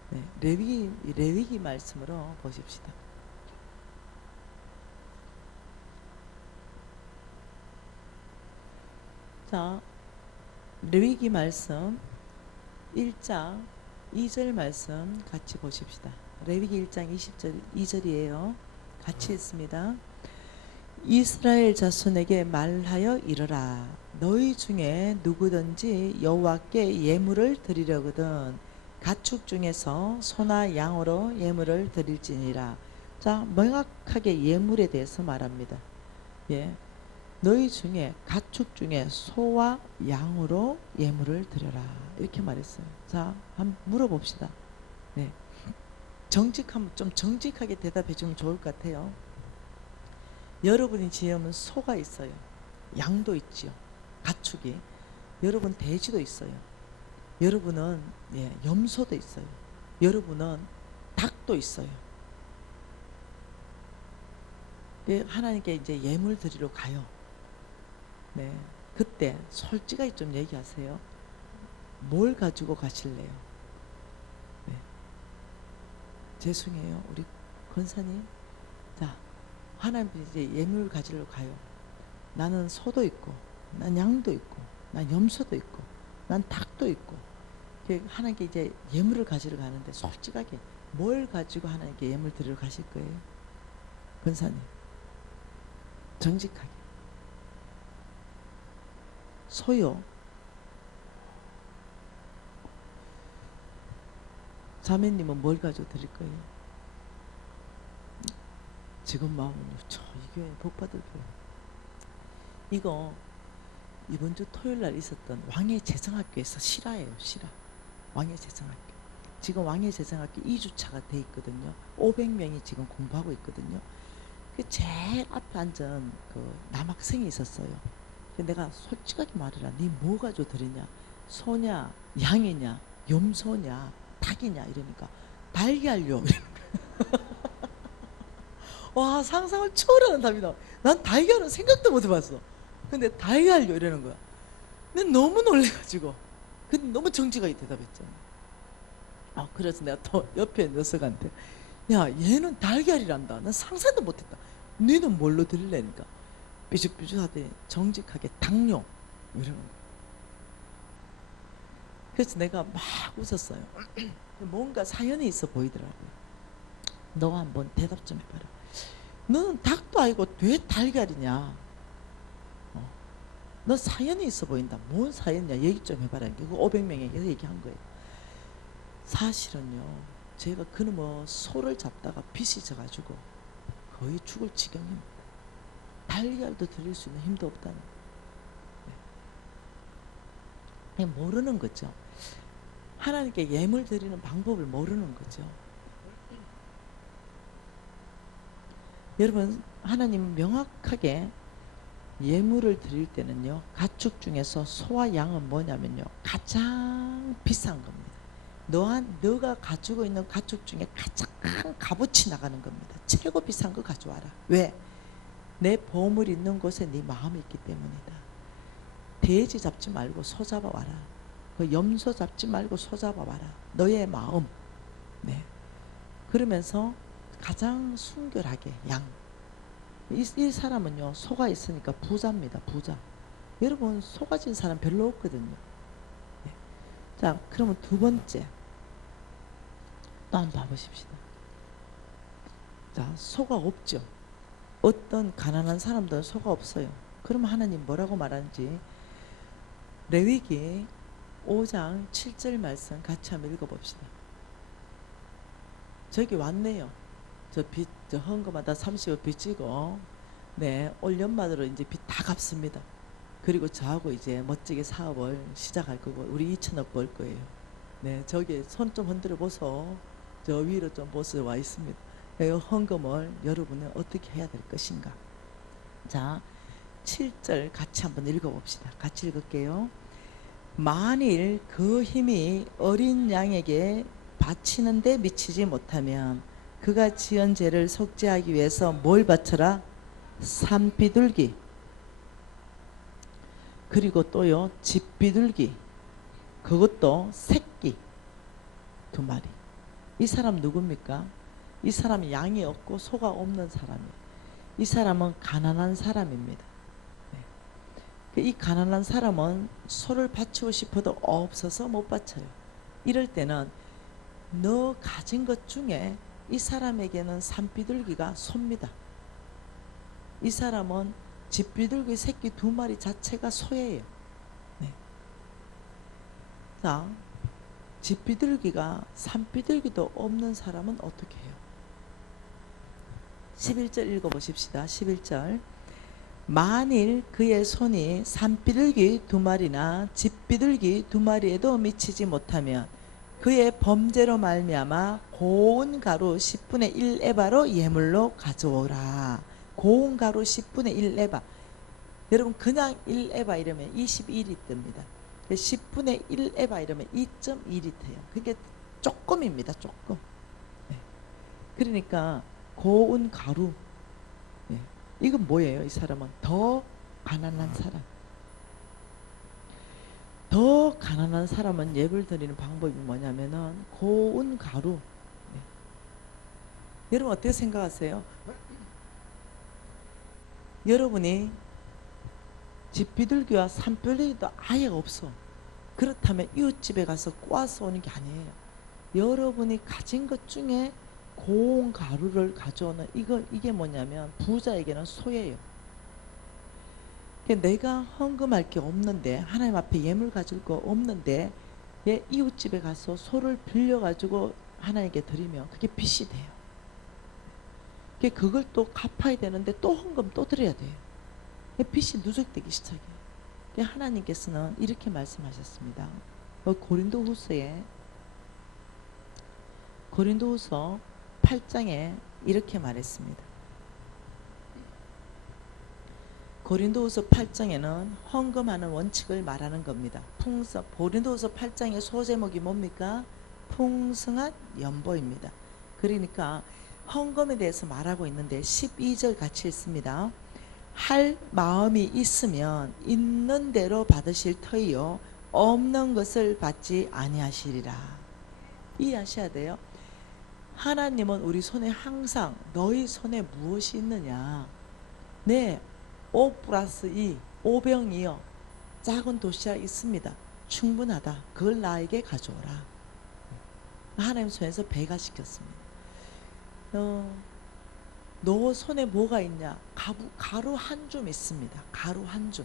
네, 레위기 말씀으로 보십시다. 자, 레위기 말씀 1장 2절 말씀 같이 보십시다. 레위기 1장 20절 2절이에요. 같이 읽습니다. 이스라엘 자손에게 말하여 이르라. 너희 중에 누구든지 여호와께 예물을 드리려거든 가축 중에서 소나 양으로 예물을 드릴지니라. 자, 명확하게 예물에 대해서 말합니다. 예, 너희 중에 가축 중에 소와 양으로 예물을 드려라 이렇게 말했어요. 자, 한번 물어봅시다. 네, 좀 정직하게 대답해 주면 좋을 것 같아요. 여러분이 지으면 소가 있어요. 양도 있지요. 가축이. 여러분 돼지도 있어요. 여러분은 염소도 있어요. 여러분은 닭도 있어요. 하나님께 이제 예물 드리러 가요. 네, 그때 솔직하게 좀 얘기하세요. 뭘 가지고 가실래요? 네. 죄송해요, 우리 권사님. 자, 하나님 이제 예물 가지러 가요. 나는 소도 있고, 난 양도 있고, 난 염소도 있고, 난 닭도 있고. 하나님께 이제 예물을 가지러 가는데 솔직하게 뭘 가지고 하나님께 예물 드리러 가실 거예요? 권사님, 정직하게. 소요. 자매님은 뭘 가지고 드릴 거예요? 지금 마음은요, 이 교회 복 받을 교회. 이거 이번 주 토요일 날 있었던 왕의 재정학교에서 실화예요. 실화. 왕의 재정학교. 지금 왕의 재정학교 2주차가 돼 있거든요. 500명이 지금 공부하고 있거든요. 제일 앞에 앉은 그 남학생이 있었어요. 내가 솔직하게 말해라. 네 뭐 가지고 드리냐? 소냐, 양이냐, 염소냐, 닭이냐 이러니까 달걀요. 와, 상상을 초월하는 답이 나와. 난 달걀은 생각도 못 해봤어. 근데 달걀요 이러는 거야. 난 너무 놀래가지고. 근데 너무 정직하게 대답했잖아. 그래서 내가 또 옆에 녀석한테 야, 얘는 달걀이란다. 난 상상도 못했다. 너는 뭘로 드릴래니까 삐죽삐죽하더니 정직하게 닭요 이러는 거야. 그래서 내가 막 웃었어요. 뭔가 사연이 있어 보이더라고요. 너 한번 대답 좀 해봐라. 너는 닭도 아니고 왜 달걀이냐? 너 사연이 있어 보인다. 뭔 사연이냐? 얘기 좀 해봐라. 그 500명에게 얘기한 거예요. 사실은요, 제가 그놈의 소를 잡다가 빚이 져가지고 거의 죽을 지경입니다. 달걀도 드릴 수 있는 힘도 없다는. 네. 모르는 거죠. 하나님께 예물 드리는 방법을 모르는 거죠. 여러분, 하나님은 명확하게 예물을 드릴 때는요, 가축 중에서 소와 양은 뭐냐면요, 가장 비싼 겁니다. 너가 가지고 있는 가축 중에 가장 큰 값어치 나가는 겁니다. 최고 비싼 거 가져와라. 왜? 내 보물 있는 곳에 네 마음이 있기 때문이다. 돼지 잡지 말고 소 잡아와라. 그 염소 잡지 말고 소 잡아와라. 너의 마음. 네. 그러면서 가장 순결하게 양. 이 사람은요, 소가 있으니까 부자입니다. 부자. 여러분, 소 가진 사람 별로 없거든요. 네. 자, 그러면 두 번째 또 한번 봐보십시다. 자, 소가 없죠. 어떤 가난한 사람들은 소가 없어요. 그러면 하나님 뭐라고 말하는지 레위기 5장 7절 말씀 같이 한번 읽어봅시다. 저기 왔네요. 저 헌금마다 30억 빚지고, 네, 올 연말으로 이제 빚 다 갚습니다. 그리고 저하고 이제 멋지게 사업을 시작할 거고, 우리 2천억 벌 거예요. 네, 저기 손 좀 흔들어 보소. 저 위로 좀 보소 와 있습니다. 이 헌금을 여러분은 어떻게 해야 될 것인가? 자, 7절 같이 한번 읽어봅시다. 같이 읽을게요. 만일 그 힘이 어린 양에게 바치는데 미치지 못하면 그가 지은 죄를 속죄하기 위해서 뭘 바쳐라? 산비둘기, 그리고 또요 집비둘기, 그것도 새끼 2마리. 이 사람 누굽니까? 이 사람이 양이 없고 소가 없는 사람이에요. 이 사람은 가난한 사람입니다. 네. 이 가난한 사람은 소를 바치고 싶어도 없어서 못 바쳐요. 이럴 때는 너 가진 것 중에 이 사람에게는 산비둘기가 소입니다. 이 사람은 집비둘기 새끼 2마리 자체가 소예요. 네. 자, 집비둘기가 산비둘기도 없는 사람은 어떻게 해요? 11절 읽어보십시다. 11절. 만일 그의 손이 산비둘기 2마리나 집비둘기 2마리에도 미치지 못하면 그의 범죄로 말미암아 고운 가루 10분의 1 에바로 예물로 가져오라. 고운 가루 10분의 1 에바. 여러분, 그냥 1 에바 이러면 21이 뜹니다. 10분의 1 에바 이러면 2.2리터예요. 그게 조금입니다. 조금. 네. 그러니까 고운 가루. 네. 이건 뭐예요? 이 사람은 더 가난한 사람. 더 가난한 사람은 예물 드리는 방법이 뭐냐면은 고운 가루. 네. 여러분 어떻게 생각하세요? 여러분이 집비둘기와 산비둘기도 아예 없어. 그렇다면 이웃집에 가서 꼬아서 오는 게 아니에요. 여러분이 가진 것 중에 고운 가루를 가져오는 이게 뭐냐면 부자에게는 소예요. 내가 헌금할 게 없는데, 하나님 앞에 예물 가질 거 없는데 이웃집에 가서 소를 빌려가지고 하나님께 드리면 그게 빚이 돼요. 그걸 또 갚아야 되는데 또 헌금 또 드려야 돼요. 빚이 누적되기 시작해요. 하나님께서는 이렇게 말씀하셨습니다. 고린도후서 8장에 이렇게 말했습니다. 고린도후서 8장에는 헌금하는 원칙을 말하는 겁니다. 고린도후서 8장의 소제목이 뭡니까? 풍성한 연보입니다. 그러니까 헌금에 대해서 말하고 있는데 12절 같이 읽습니다. 할 마음이 있으면 있는 대로 받으실 터이요 없는 것을 받지 아니하시리라. 이해하셔야 돼요. 하나님은 우리 손에 항상 너희 손에 무엇이 있느냐, 네 5 플러스 2 5병이요 작은 도시락 있습니다. 충분하다. 그걸 나에게 가져오라. 하나님 손에서 배가 시켰습니다. 너 손에 뭐가 있냐? 가루 한 줌 있습니다. 가루 한 줌.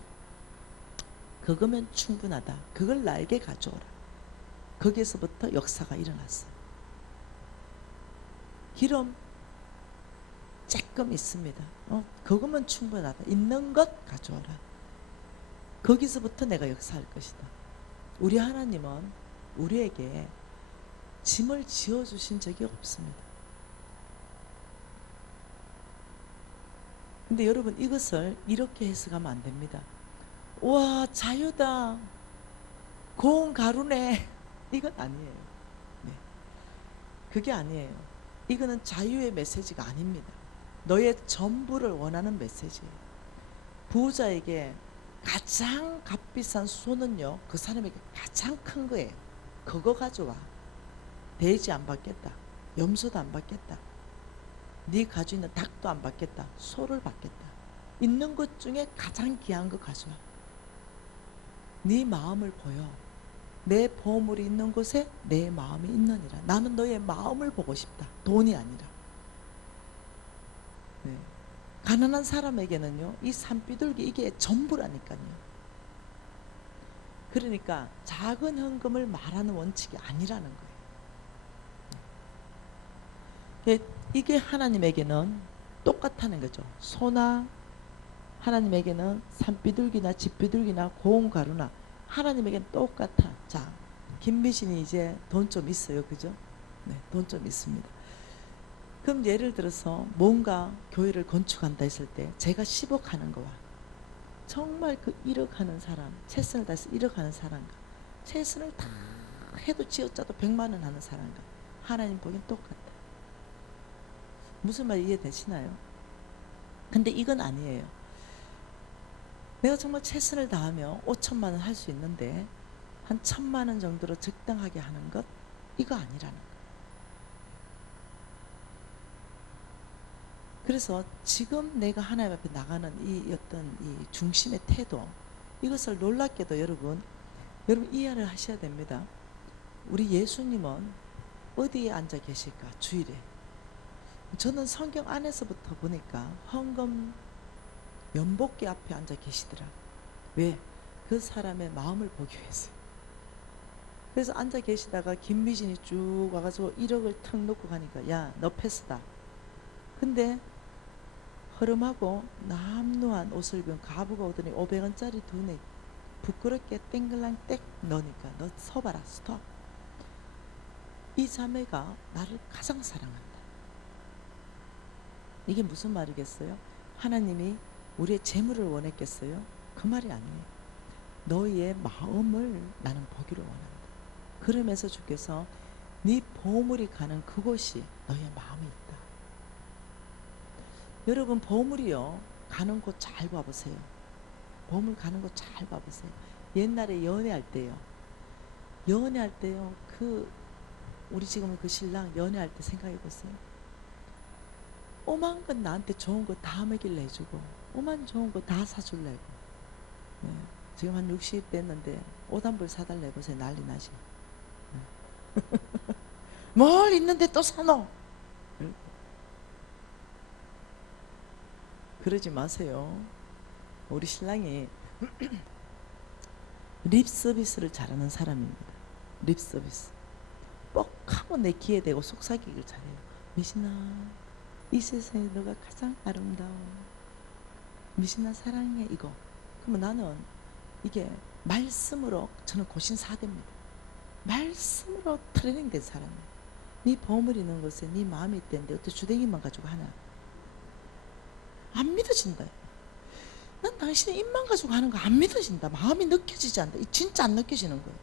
그거면 충분하다. 그걸 나에게 가져오라. 거기에서부터 역사가 일어났어요. 기름 조금 있습니다. 그거면 충분하다. 있는 것 가져오라. 거기서부터 내가 역사할 것이다. 우리 하나님은 우리에게 짐을 지어주신 적이 없습니다. 근데 여러분 이것을 이렇게 해석하면 안 됩니다. 와 자유다. 고운 가루네. 이건 아니에요. 네. 그게 아니에요. 이거는 자유의 메시지가 아닙니다. 너의 전부를 원하는 메시지예요. 부자에게 가장 값비싼 소는요 그 사람에게 가장 큰 거예요. 그거 가져와. 돼지 안 받겠다. 염소도 안 받겠다. 네 가지고 있는 닭도 안 받겠다. 소를 받겠다. 있는 것 중에 가장 귀한 거 가져와. 네 마음을 보여. 내 보물이 있는 곳에 내 마음이 있느니라. 나는 너의 마음을 보고 싶다. 돈이 아니라. 네. 가난한 사람에게는요 이 산비둘기 이게 전부라니까요. 그러니까 작은 헌금을 말하는 원칙이 아니라는 거예요. 이게 하나님에게는 똑같다는 거죠. 소나 하나님에게는 산비둘기나 집비둘기나 고운 가루나 하나님에게는 똑같아. 자, 김미신이 이제 돈 좀 있어요. 그죠? 네, 돈 좀 있습니다. 그럼 예를 들어서 뭔가 교회를 건축한다 했을 때 제가 10억 하는 거와 정말 그 1억 하는 사람, 최선을 다해서 1억 하는 사람과 최선을 다 해도 지어짜도 100만 원 하는 사람과 하나님 보기엔 똑같다. 무슨 말 이해되시나요? 근데 이건 아니에요. 내가 정말 최선을 다하며 5천만 원 할 수 있는데 한 1,000만 원 정도로 적당하게 하는 것, 이거 아니라는 거예요. 그래서 지금 내가 하나님 앞에 나가는 이 어떤 이 중심의 태도, 이것을 놀랍게도 여러분 이해를 하셔야 됩니다. 우리 예수님은 어디에 앉아 계실까? 주일에. 저는 성경 안에서부터 보니까 헌금 면복기 앞에 앉아 계시더라. 왜? 그 사람의 마음을 보기 위해서. 그래서 앉아 계시다가 김미진이 쭉 와가지고 1억을 턱 놓고 가니까 야, 너 패스다. 근데 허름하고 남루한 옷을 입은 가부가 오더니 500원짜리 돈에 부끄럽게 땡글랑 땡 넣으니까 너 서봐라. 스톱. 이 자매가 나를 가장 사랑한다. 이게 무슨 말이겠어요? 하나님이 우리의 재물을 원했겠어요? 그 말이 아니에요. 너희의 마음을 나는 보기를 원한다. 그러면서 주께서 네 보물이 가는 그곳이 너희의 마음이 있다. 여러분 보물이요 가는 곳 잘 봐보세요. 보물 가는 곳 잘 봐보세요. 옛날에 연애할 때요. 그 우리 지금 그 신랑 연애할 때 생각해 보세요. 오만 건 나한테 좋은 거 다 먹일 내주고 오만 좋은 거 다 사줄래고. 네. 지금 한 60 됐는데 옷 한 벌 사달래 보세요. 난리 나지. 네. 뭘 있는데 또 사노? 그러지 마세요. 우리 신랑이 립 서비스를 잘하는 사람입니다. 립 서비스. 뻑 하고 내 귀에 대고 속삭이기를 잘해요. 미신아, 이 세상에 너가 가장 아름다워. 미신아 사랑해. 이거. 그러면 나는 이게 말씀으로 저는 고신사대입니다. 말씀으로 트레이닝 된 사람이에요. 네 보물 있는 곳에 네 마음이 있다는데 어떻게 주댕이만 가지고 하나. 안 믿어진다. 난 당신의 입만 가지고 하는 거 안 믿어진다. 마음이 느껴지지 않는다. 진짜 안 느껴지는 거예요.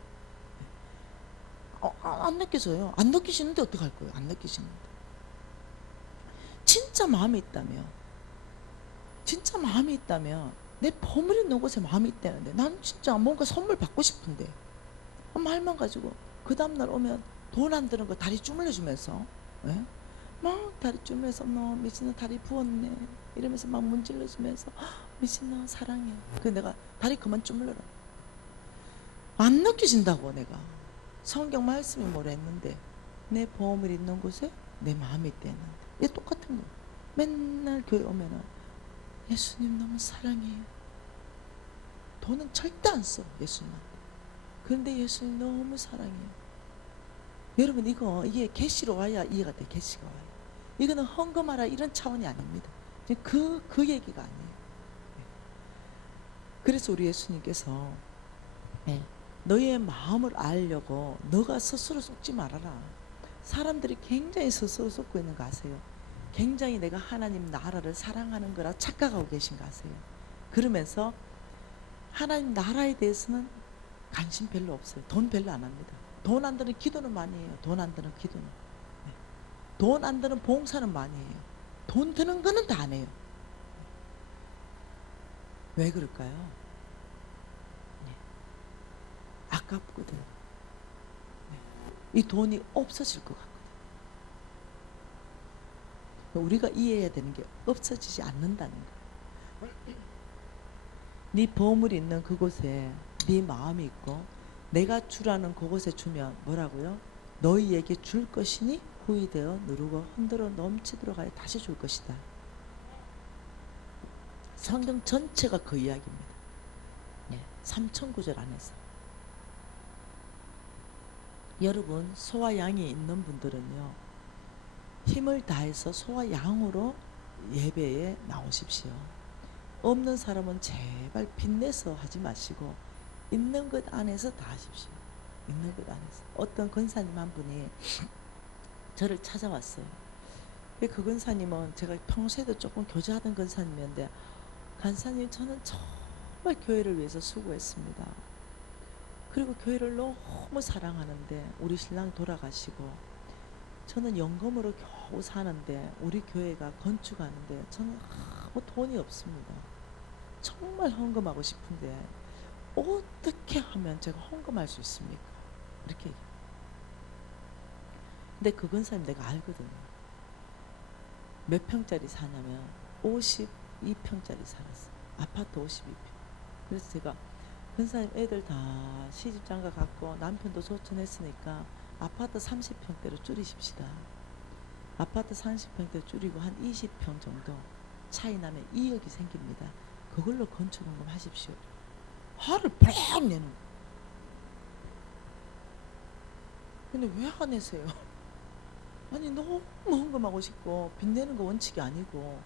안 느껴져요. 안 느끼시는데 어떡할 거예요? 안 느끼시는데. 진짜 마음이 있다며, 진짜 마음이 있다면 내 보물 있는 곳에 마음이 있다는데 난 진짜 뭔가 선물 받고 싶은데 말만 가지고 그 다음날 오면 돈 안 드는 거 다리 주물러 주면서, 예? 막 다리 주면서 너 미친아 다리 부었네 이러면서 막 문질러 주면서 미친아 사랑해. 그 내가 다리 그만 주물러라. 안 느껴진다고. 내가 성경 말씀이 뭐라 했는데 내 보험을 있는 곳에 내 마음이 있다는데 이게 똑같은 거. 맨날 교회 오면은 예수님 너무 사랑해요. 돈은 절대 안 써 예수님한테. 그런데 예수님 너무 사랑해요. 여러분 이게 계시로 와야 이해가 돼. 계시가 와야. 이거는 헌금하라 이런 차원이 아닙니다. 그 얘기가 아니에요. 그래서 우리 예수님께서 너희의 마음을 알려고 너가 스스로 속지 말아라. 사람들이 굉장히 스스로 속고 있는 거 아세요? 굉장히 내가 하나님 나라를 사랑하는 거라 착각하고 계신 거 아세요? 그러면서 하나님 나라에 대해서는 관심 별로 없어요. 돈 별로 안 합니다. 돈 안 드는 기도는 많이 해요. 돈 안 드는 기도는. 돈 안 드는 봉사는 많이 해요. 돈 드는 거는 다 안 해요. 왜 그럴까요? 아깝거든. 이 돈이 없어질 것 같거든. 우리가 이해해야 되는 게 없어지지 않는다는 거야. 네 보물이 있는 그곳에 네 마음이 있고 내가 주라는 그곳에 주면 뭐라고요? 너희에게 줄 것이니 후이 되어 누르고 흔들어 넘치도록 하여 다시 줄 것이다. 성경 전체가 그 이야기입니다. 3,009절 안에서. 여러분 소와 양이 있는 분들은요 힘을 다해서 소와 양으로 예배에 나오십시오. 없는 사람은 제발 빚내서 하지 마시고 있는 것 안에서 다 하십시오. 있는 것 안에서. 어떤 권사님 한 분이 저를 찾아왔어요. 그 권사님은 제가 평소에도 조금 교제하던 권사님이었는데, 권사님 저는 정말 교회를 위해서 수고했습니다. 그리고 교회를 너무 사랑하는데 우리 신랑 돌아가시고 저는 연금으로 겨우 사는데 우리 교회가 건축하는데 저는 아무 돈이 없습니다. 정말 헌금하고 싶은데 어떻게 하면 제가 헌금할 수 있습니까? 이렇게 얘기해요. 근데 그 권사님 내가 알거든요. 몇 평짜리 사냐면 52평짜리 살았어요. 아파트 52평. 그래서 제가 권사님 애들 다 시집장가 갔고 남편도 소천했으니까 아파트 30평대로 줄이십시다. 아파트 30평대 줄이고 한 20평 정도 차이 나면 2억이 생깁니다. 그걸로 건축헌금 하십시오. 화를 팍 내는 거예요. 근데 왜 화내세요? 아니 너무 헌금하고 싶고 빚내는 거 원칙이 아니고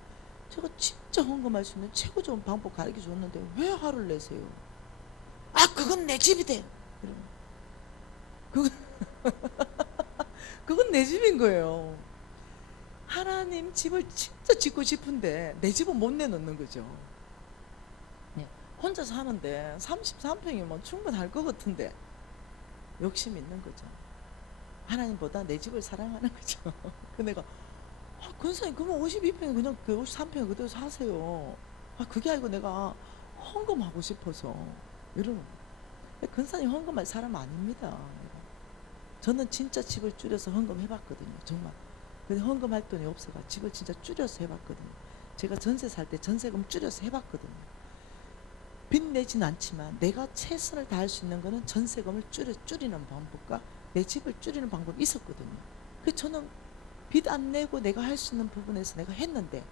제가 진짜 헌금할 수 있는 최고 좋은 방법 가르쳐 줬는데 왜 화를 내세요? 아 그건 내 집이 돼. 그건 그건 내 집인 거예요. 하나님 집을 진짜 짓고 싶은데 내 집은 못 내놓는 거죠. 혼자 사는데 33평이면 충분할 것 같은데 욕심 있는 거죠. 하나님보다 내 집을 사랑하는 거죠. 그 내가 권사님 그러면 52평이 그냥 53평 그대로 사세요. 그게 아니고 내가 헌금하고 싶어서 이러는 거예요. 권사님 헌금할 사람 아닙니다. 저는 진짜 집을 줄여서 헌금해봤거든요. 정말. 근데 헌금할 돈이 없어가 집을 진짜 줄여서 해봤거든요. 제가 전세 살 때 전세금 줄여서 해봤거든요. 빚내진 않지만 내가 최선을 다할 수 있는 거는 전세금을 줄이는 방법과 내 집을 줄이는 방법이 있었거든요. 그래서 저는 빚 안 내고 내가 할 수 있는 부분에서 내가 했는데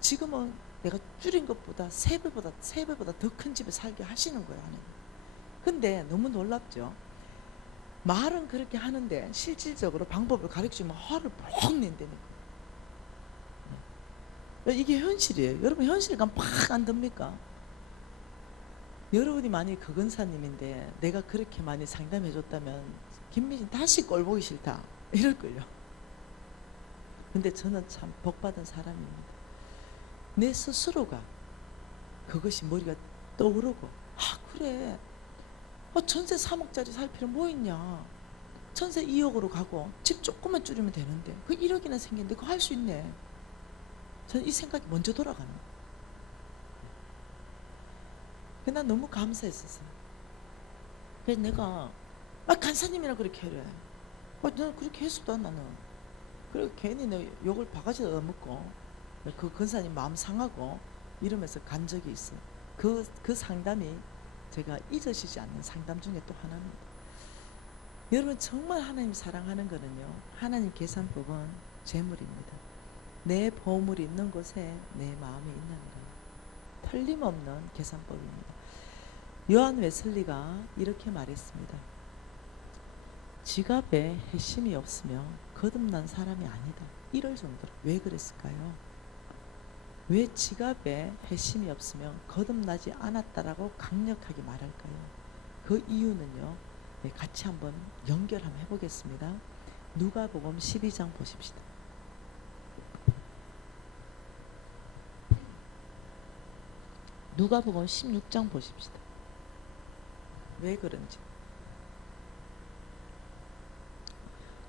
지금은 내가 줄인 것보다 3배보다 더 큰 집에 살게 하시는 거예요. 하나님. 근데 너무 놀랍죠. 말은 그렇게 하는데 실질적으로 방법을 가르치면 화를 퍽 낸다니까. 이게 현실이에요. 여러분 현실감 팍 안 듭니까? 여러분이 만약 그 권사님인데 내가 그렇게 많이 상담해 줬다면 김미진 다시 꼴 보기 싫다 이럴걸요. 근데 저는 참 복받은 사람입니다. 내 스스로가 그것이 머리가 떠오르고, 아 그래, 전세 3억짜리 살 필요 뭐 있냐, 전세 2억으로 가고 집 조금만 줄이면 되는데 그 1억이나 생기는데 그거 할 수 있네. 저는 이 생각이 먼저 돌아가는 거예요. 난 너무 감사했었어요. 그래서 내가 간사님이랑 그렇게 해래. 난 그렇게 했었다 나는. 그리고 괜히 내 욕을 바가지 얻어먹고 그 근사님 마음 상하고 이러면서 간 적이 있어요. 그 상담이 제가 잊어지지 않는 상담 중에 또 하나입니다. 여러분 정말 하나님 사랑하는 거는요, 하나님 계산법은 재물입니다. 내 보물이 있는 곳에 내 마음이 있는 거예요. 틀림없는 계산법입니다. 요한 웨슬리가 이렇게 말했습니다. 지갑에 핵심이 없으면 거듭난 사람이 아니다. 이럴 정도로. 왜 그랬을까요? 왜 지갑에 핵심이 없으면 거듭나지 않았다라고 강력하게 말할까요? 그 이유는요, 같이 한번 연결 한번 해보겠습니다. 누가복음 12장 보십시다. 누가복음 16장 보십시다. 왜 그런지.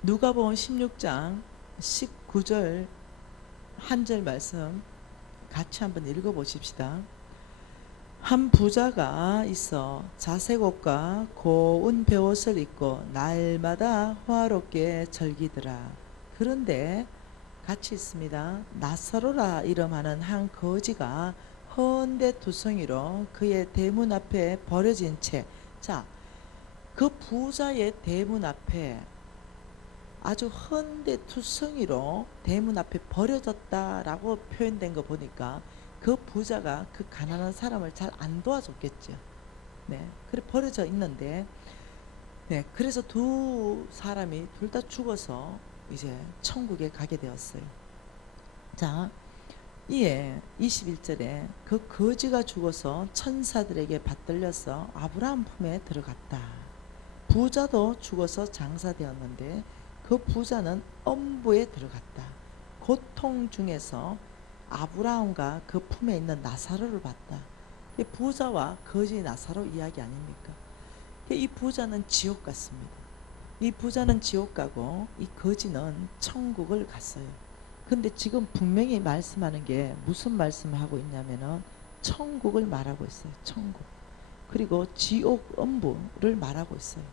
누가복음 16장 19절 한 절 말씀 같이 한번 읽어보십시다. 한 부자가 있어 자색 옷과 고운 베옷을 입고 날마다 화롭게 즐기더라. 그런데 같이 있습니다. 나사로라 이름하는 한 거지가 헌데투성이로 그의 대문 앞에 버려진 채, 자, 그 부자의 대문 앞에 아주 헌데투성이로 대문 앞에 버려졌다라고 표현된 거 보니까 그 부자가 그 가난한 사람을 잘 안 도와줬겠죠. 네, 그래 버려져 있는데, 네, 그래서 두 사람이 둘 다 죽어서 이제 천국에 가게 되었어요. 자, 이에 21절에 그 거지가 죽어서 천사들에게 받들려서 아브라함 품에 들어갔다. 부자도 죽어서 장사되었는데 그 부자는 엄부에 들어갔다. 고통 중에서 아브라함과 그 품에 있는 나사로를 봤다. 부자와 거지 나사로 이야기 아닙니까? 이 부자는 지옥 갔습니다. 이 부자는 지옥 가고 이 거지는 천국을 갔어요. 근데 지금 분명히 말씀하는 게 무슨 말씀을 하고 있냐면은 천국을 말하고 있어요. 천국. 그리고 지옥 엄부를 말하고 있어요.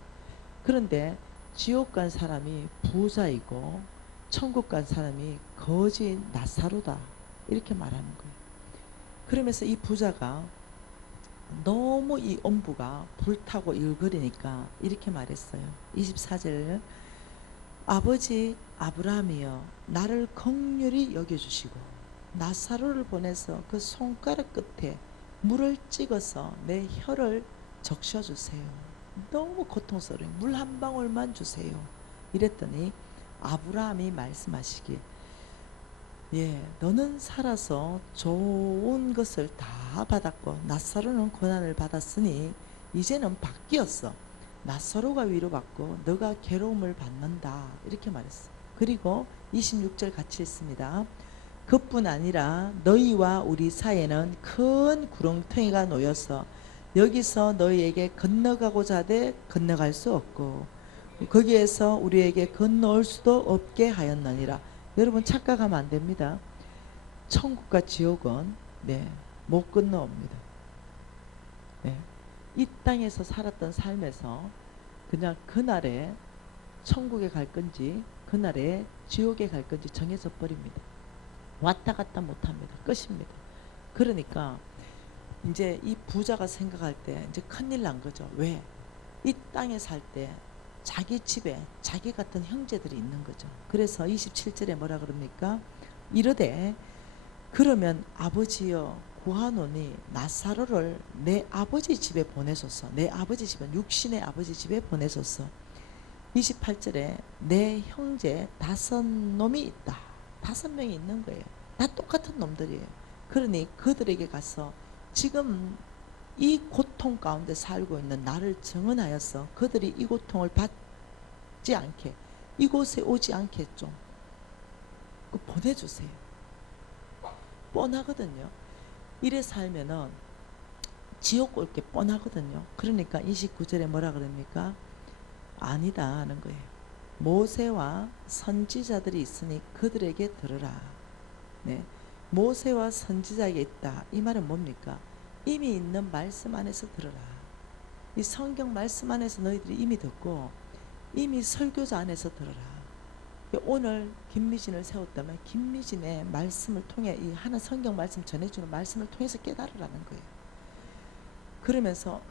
그런데 지옥 간 사람이 부자이고 천국 간 사람이 거지 나사로다, 이렇게 말하는 거예요. 그러면서 이 부자가 너무 이 엄부가 불타고 일거리니까 이렇게 말했어요. 24절, 아버지 아브라함이여 나를 긍휼히 여겨주시고 나사로를 보내서 그 손가락 끝에 물을 찍어서 내 혀를 적셔주세요. 너무 고통스러워요. 물 한 방울만 주세요. 이랬더니 아브라함이 말씀하시기, 예, 너는 살아서 좋은 것을 다 받았고 나사로는 고난을 받았으니 이제는 바뀌었어. 나사로가 위로받고 너가 괴로움을 받는다, 이렇게 말했어. 그리고 26절 같이 읽습니다. 그뿐 아니라 너희와 우리 사이에는 큰 구렁텅이가 놓여서 여기서 너희에게 건너가고자 하되 건너갈 수 없고 거기에서 우리에게 건너올 수도 없게 하였느니라. 여러분 착각하면 안 됩니다. 천국과 지옥은 못 건너옵니다. 이 땅에서 살았던 삶에서 그냥 그날에 천국에 갈 건지 그날에 지옥에 갈 건지 정해져 버립니다. 왔다 갔다 못합니다. 끝입니다. 그러니까 이제 이 부자가 생각할 때 이제 큰일 난 거죠. 왜? 이 땅에 살 때 자기 집에 자기 같은 형제들이 있는 거죠. 그래서 27절에 뭐라 그럽니까? 이르되 그러면 아버지여 구하노니 나사로를 내 아버지 집에 보내소서. 내 아버지 집은 육신의 아버지 집에 보내소서. 28절에 내 형제 5놈이 있다. 5명이 있는 거예요. 다 똑같은 놈들이에요. 그러니 그들에게 가서 지금 이 고통 가운데 살고 있는 나를 증언하여서 그들이 이 고통을 받지 않게, 이곳에 오지 않게 좀 보내주세요. 뻔하거든요. 이래 살면은 지옥 올 게 뻔하거든요. 그러니까 29절에 뭐라 그럽니까? 아니다 하는 거예요. 모세와 선지자들이 있으니 그들에게 들으라. 네. 모세와 선지자에게 있다. 이 말은 뭡니까? 이미 있는 말씀 안에서 들으라. 이 성경 말씀 안에서 너희들이 이미 듣고 이미 설교자 안에서 들어라. 오늘 김미진을 세웠다면 김미진의 말씀을 통해 이 하나 성경 말씀 전해주는 말씀을 통해서 깨달으라는 거예요. 그러면서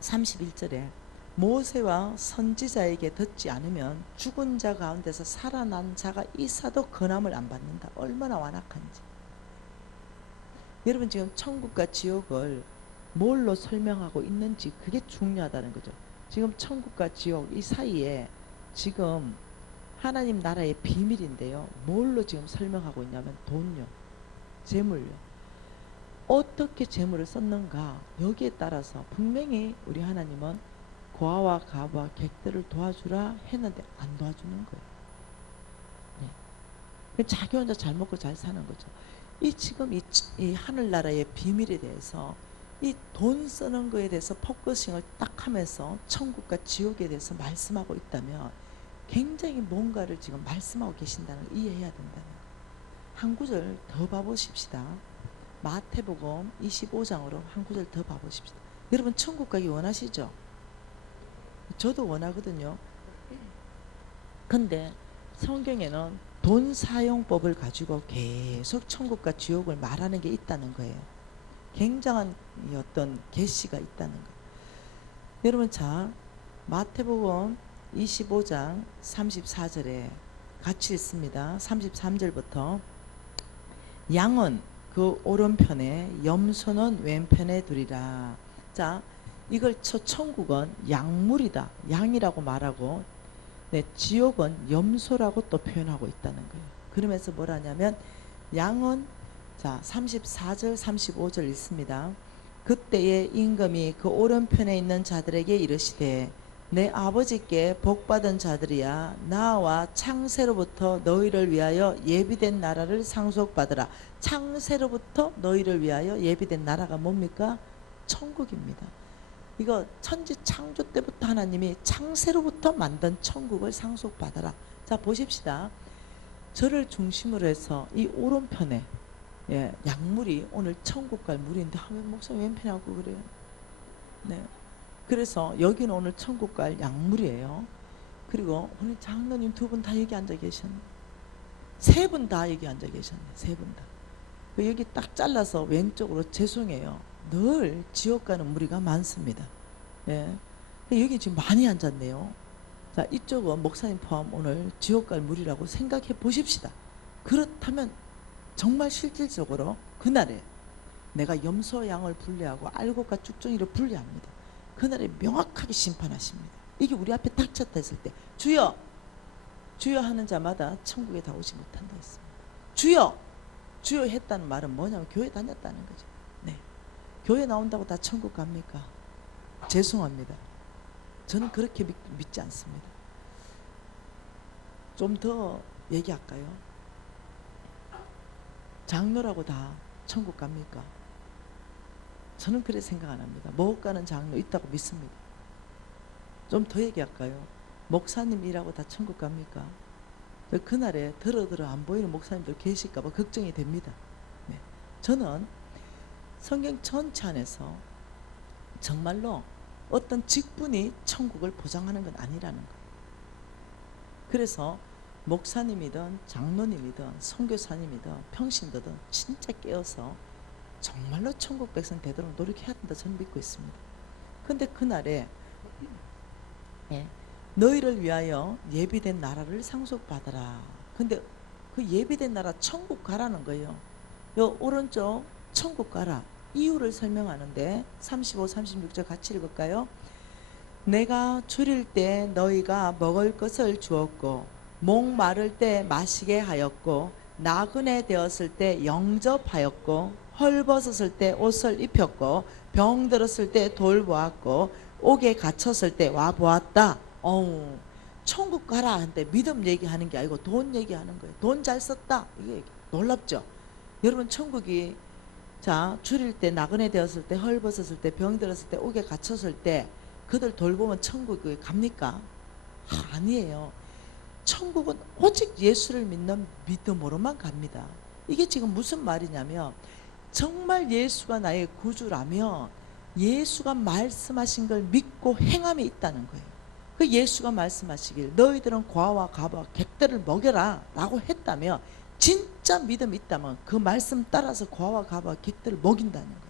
31절에 모세와 선지자에게 듣지 않으면 죽은 자 가운데서 살아난 자가 있어도 건함을 안 받는다. 얼마나 완악한지. 여러분 지금 천국과 지옥을 뭘로 설명하고 있는지 그게 중요하다는 거죠. 지금 천국과 지옥 이 사이에 지금 하나님 나라의 비밀인데요. 뭘로 지금 설명하고 있냐면 돈요, 재물요. 어떻게 재물을 썼는가 여기에 따라서 분명히 우리 하나님은 고아와 가부와 객들을 도와주라 했는데 안 도와주는 거예요. 네. 자기 혼자 잘 먹고 잘 사는 거죠. 이 지금 이 하늘나라의 비밀에 대해서 이 돈 쓰는 거에 대해서 포커싱을 딱 하면서 천국과 지옥에 대해서 말씀하고 있다면 굉장히 뭔가를 지금 말씀하고 계신다는 걸 이해해야 된다는 한 구절 더 봐보십시다. 마태복음 25장으로 한 구절 더 봐보십시다. 여러분 천국 가기 원하시죠? 저도 원하거든요. 근데 성경에는 돈 사용법을 가지고 계속 천국과 지옥을 말하는 게 있다는 거예요. 굉장한 어떤 계시가 있다는 거예요. 여러분 자 마태복음 25장 34절에 같이 읽습니다. 33절부터 양은 그 오른편에 염소는 왼편에 두리라. 자 이걸 천국은 양물이다. 양이라고 말하고 네, 지옥은 염소라고 또 표현하고 있다는 거예요. 그러면서 뭐라냐면 양은 자 34절 35절 읽습니다. 그때에 임금이 그 오른편에 있는 자들에게 이르시되 내 아버지께 복받은 자들이야 나와 창세로부터 너희를 위하여 예비된 나라를 상속받으라. 창세로부터 너희를 위하여 예비된 나라가 뭡니까? 천국입니다. 이거 천지 창조 때부터 하나님이 창세로부터 만든 천국을 상속받아라. 자 보십시다. 저를 중심으로 해서 이 오른편에 예, 약물이 오늘 천국 갈 물인데 왜 목사님 왼편에 하고 그래요? 네. 그래서 여기는 오늘 천국 갈 약물이에요. 그리고 오늘 장로님 두 분 다 여기 앉아 계셨네. 세 분 다 여기 앉아 계셨네. 세 분 다. 여기 딱 잘라서 왼쪽으로 죄송해요. 늘 지옥 가는 무리가 많습니다. 예. 여기 지금 많이 앉았네요. 자, 이쪽은 목사님 포함 오늘 지옥 갈 무리라고 생각해 보십시다. 그렇다면 정말 실질적으로 그날에 내가 염소 양을 분리하고 알곡과 쭉정이를 분리합니다. 그날에 명확하게 심판하십니다. 이게 우리 앞에 닥쳤다 했을 때 주여 주여 하는 자마다 천국에 다 오지 못한다 했습니다. 주여 주여 했다는 말은 뭐냐면 교회 다녔다는 거죠. 네. 교회 나온다고 다 천국 갑니까? 죄송합니다. 저는 그렇게 믿지 않습니다. 좀 더 얘기할까요? 장로라고 다 천국 갑니까? 저는 그렇게 생각 안 합니다. 못 가는 장로 있다고 믿습니다. 좀 더 얘기할까요? 목사님이라고 다 천국 갑니까? 그날에 들어 안 보이는 목사님들 계실까 봐 걱정이 됩니다. 네. 저는 성경 전체 안에서 정말로 어떤 직분이 천국을 보장하는 건 아니라는 거예요. 그래서 목사님이든 장로님이든 선교사님이든 평신도든 진짜 깨어서 정말로 천국 백성 되도록 노력해야 된다 저는 믿고 있습니다. 근데 그날에 예, 너희를 위하여 예비된 나라를 상속받아라. 근데 그 예비된 나라 천국 가라는 거예요. 요 오른쪽 천국 가라. 이유를 설명하는데 35, 36절 같이 읽을까요? 내가 줄일 때 너희가 먹을 것을 주었고 목 마를 때 마시게 하였고 나그네 되었을 때 영접하였고 헐벗었을 때 옷을 입혔고 병들었을 때 돌보았고 옥에 갇혔을 때 와보았다. 천국 가라 하는데 믿음 얘기하는 게 아니고 돈 얘기하는 거예요. 돈 잘 썼다. 이게 놀랍죠? 여러분 천국이 자, 줄일 때, 나그네 되었을 때, 헐벗었을 때, 병들었을 때, 옥에 갇혔을 때 그들 돌보면 천국에 갑니까? 아니에요. 천국은 오직 예수를 믿는 믿음으로만 갑니다. 이게 지금 무슨 말이냐면, 정말 예수가 나의 구주라면 예수가 말씀하신 걸 믿고 행함에 있다는 거예요. 그 예수가 말씀하시길 너희들은 고아와 가부와 객들을 먹여라 라고 했다면, 진짜 믿음이 있다면 그 말씀 따라서 고아와 가부와 객들을 먹인다는 거예요.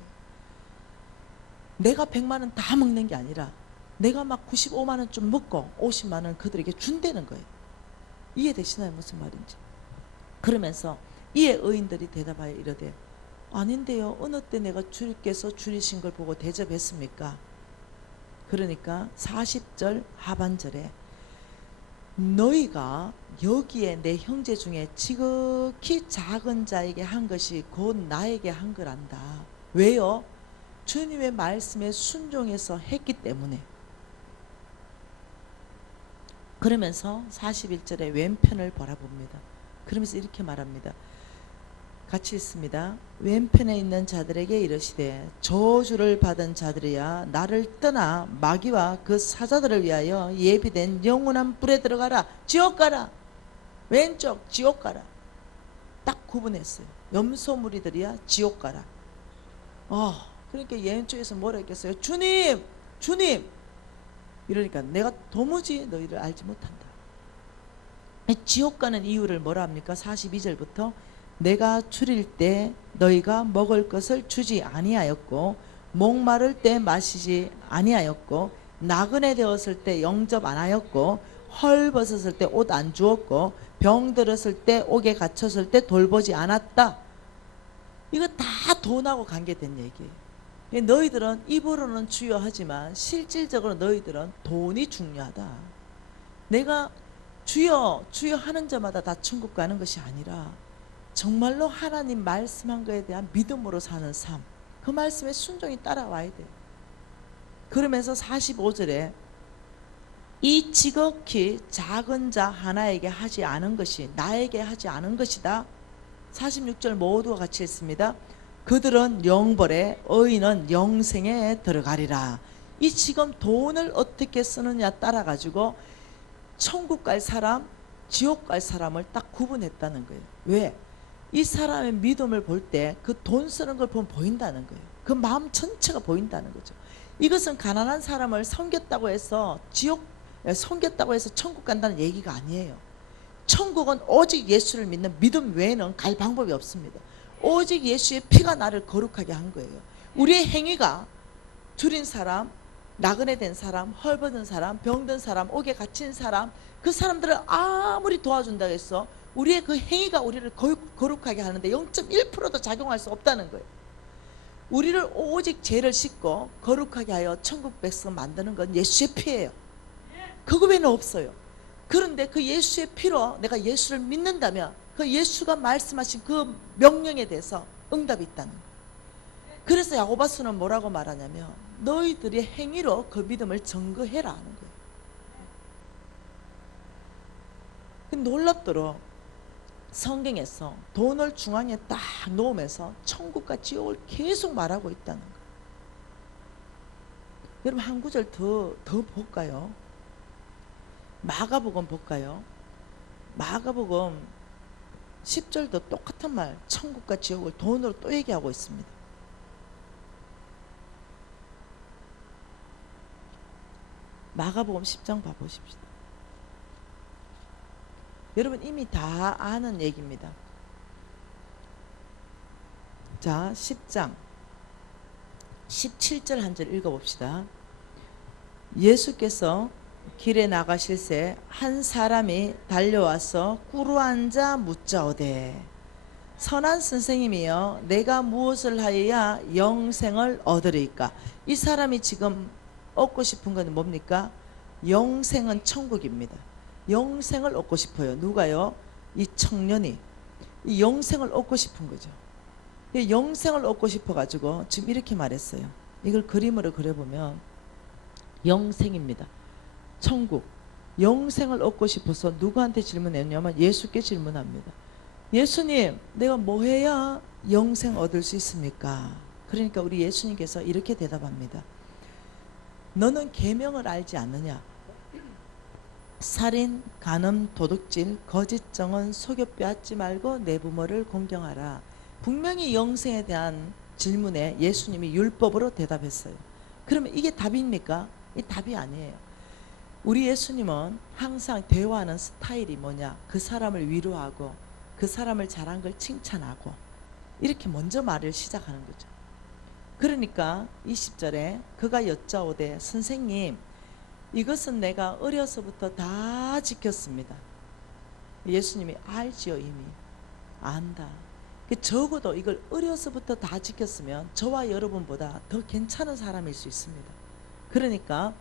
내가 100만 원 다 먹는 게 아니라 내가 막 95만 원 좀 먹고 50만 원 그들에게 준다는 거예요. 이해되시나요? 무슨 말인지. 그러면서 이에 의인들이 대답하여 이르되 아닌데요, 어느 때 내가 주께서 줄이신 걸 보고 대접했습니까? 그러니까 40절 하반절에 너희가 여기에 내 형제 중에 지극히 작은 자에게 한 것이 곧 나에게 한 거란다. 왜요? 주님의 말씀에 순종해서 했기 때문에. 그러면서 41절에 왼편을 바라봅니다. 그러면서 이렇게 말합니다. 같이 읽습니다. 왼편에 있는 자들에게 이르시되 저주를 받은 자들이야 나를 떠나 마귀와 그 사자들을 위하여 예비된 영원한 불에 들어가라. 지옥 가라. 왼쪽 지옥 가라. 딱 구분했어요. 염소무리들이야 지옥 가라. 그러니까 왼쪽에서 뭐라 했겠어요? 주님 주님 이러니까 내가 도무지 너희를 알지 못한다. 지옥 가는 이유를 뭐라 합니까? 42절부터 내가 줄일 때 너희가 먹을 것을 주지 아니하였고 목마를 때 마시지 아니하였고 나그네 되었을 때 영접 안 하였고 헐벗었을 때 옷 안 주었고 병들었을 때 옥에 갇혔을 때 돌보지 않았다. 이거 다 돈하고 관계된 얘기예요. 너희들은 입으로는 주여 하지만 실질적으로 너희들은 돈이 중요하다. 내가 주여 주여 하는 자마다 다 천국 가는 것이 아니라 정말로 하나님 말씀한 것에 대한 믿음으로 사는 삶, 그 말씀에 순종이 따라와야 돼. 그러면서 45절에 이 지극히 작은 자 하나에게 하지 않은 것이 나에게 하지 않은 것이다. 46절 모두가 같이 읽습니다. 그들은 영벌에 의인은 영생에 들어가리라. 이 지금 돈을 어떻게 쓰느냐 따라 가지고 천국 갈 사람, 지옥 갈 사람을 딱 구분했다는 거예요. 왜? 이 사람의 믿음을 볼 때 그 돈 쓰는 걸 보면 보인다는 거예요. 그 마음 전체가 보인다는 거죠. 이것은 가난한 사람을 섬겼다고 해서 섬겼다고 해서 천국 간다는 얘기가 아니에요. 천국은 오직 예수를 믿는 믿음 외에는 갈 방법이 없습니다. 오직 예수의 피가 나를 거룩하게 한 거예요. 우리의 행위가 줄인 사람, 나그네 된 사람, 헐벗은 사람, 병든 사람, 옥에 갇힌 사람, 그 사람들을 아무리 도와준다고 해서 우리의 그 행위가 우리를 거룩하게 하는데 0.1%도 작용할 수 없다는 거예요. 우리를 오직 죄를 씻고 거룩하게 하여 천국 백성 만드는 건 예수의 피예요. 그거 외에는 없어요. 그런데 그 예수의 피로 내가 예수를 믿는다면 그 예수가 말씀하신 그 명령에 대해서 응답이 있다는 거예요. 그래서 야고보서는 뭐라고 말하냐면 너희들의 행위로 그 믿음을 증거해라 하는 거예요. 놀랍도록 성경에서 돈을 중앙에 딱 놓으면서 천국과 지옥을 계속 말하고 있다는 거예요. 여러분 한 구절 더 볼까요? 마가복음 볼까요? 마가복음 10절도 똑같은 말, 천국과 지옥을 돈으로 또 얘기하고 있습니다. 마가복음 10장 봐보십시오. 여러분 이미 다 아는 얘기입니다. 자, 10장 17절 한 절 읽어봅시다. 예수께서 길에 나가실새 한 사람이 달려와서 꿇어앉아 묻자오되 선한 선생님이여 내가 무엇을 하여야 영생을 얻으리까? 이 사람이 지금 얻고 싶은 건 뭡니까? 영생은 천국입니다. 영생을 얻고 싶어요. 누가요? 이 청년이 이 영생을 얻고 싶은 거죠. 이 영생을 얻고 싶어 가지고 지금 이렇게 말했어요. 이걸 그림으로 그려보면 영생입니다. 천국, 영생을 얻고 싶어서 누구한테 질문했냐면 예수께 질문합니다. 예수님, 내가 뭐 해야 영생 얻을 수 있습니까? 그러니까 우리 예수님께서 이렇게 대답합니다. 너는 계명을 알지 않느냐? 살인, 간음, 도둑질, 거짓 정언, 속여 빼앗지 말고 내 부모를 공경하라. 분명히 영생에 대한 질문에 예수님이 율법으로 대답했어요. 그러면 이게 답입니까? 이 답이 아니에요. 우리 예수님은 항상 대화하는 스타일이 뭐냐? 그 사람을 위로하고 그 사람을 잘한 걸 칭찬하고 이렇게 먼저 말을 시작하는 거죠. 그러니까 20절에 그가 여짜오되 선생님 이것은 내가 어려서부터 다 지켰습니다. 예수님이 알지요. 이미 안다. 적어도 이걸 어려서부터 다 지켰으면 저와 여러분보다 더 괜찮은 사람일 수 있습니다. 그러니까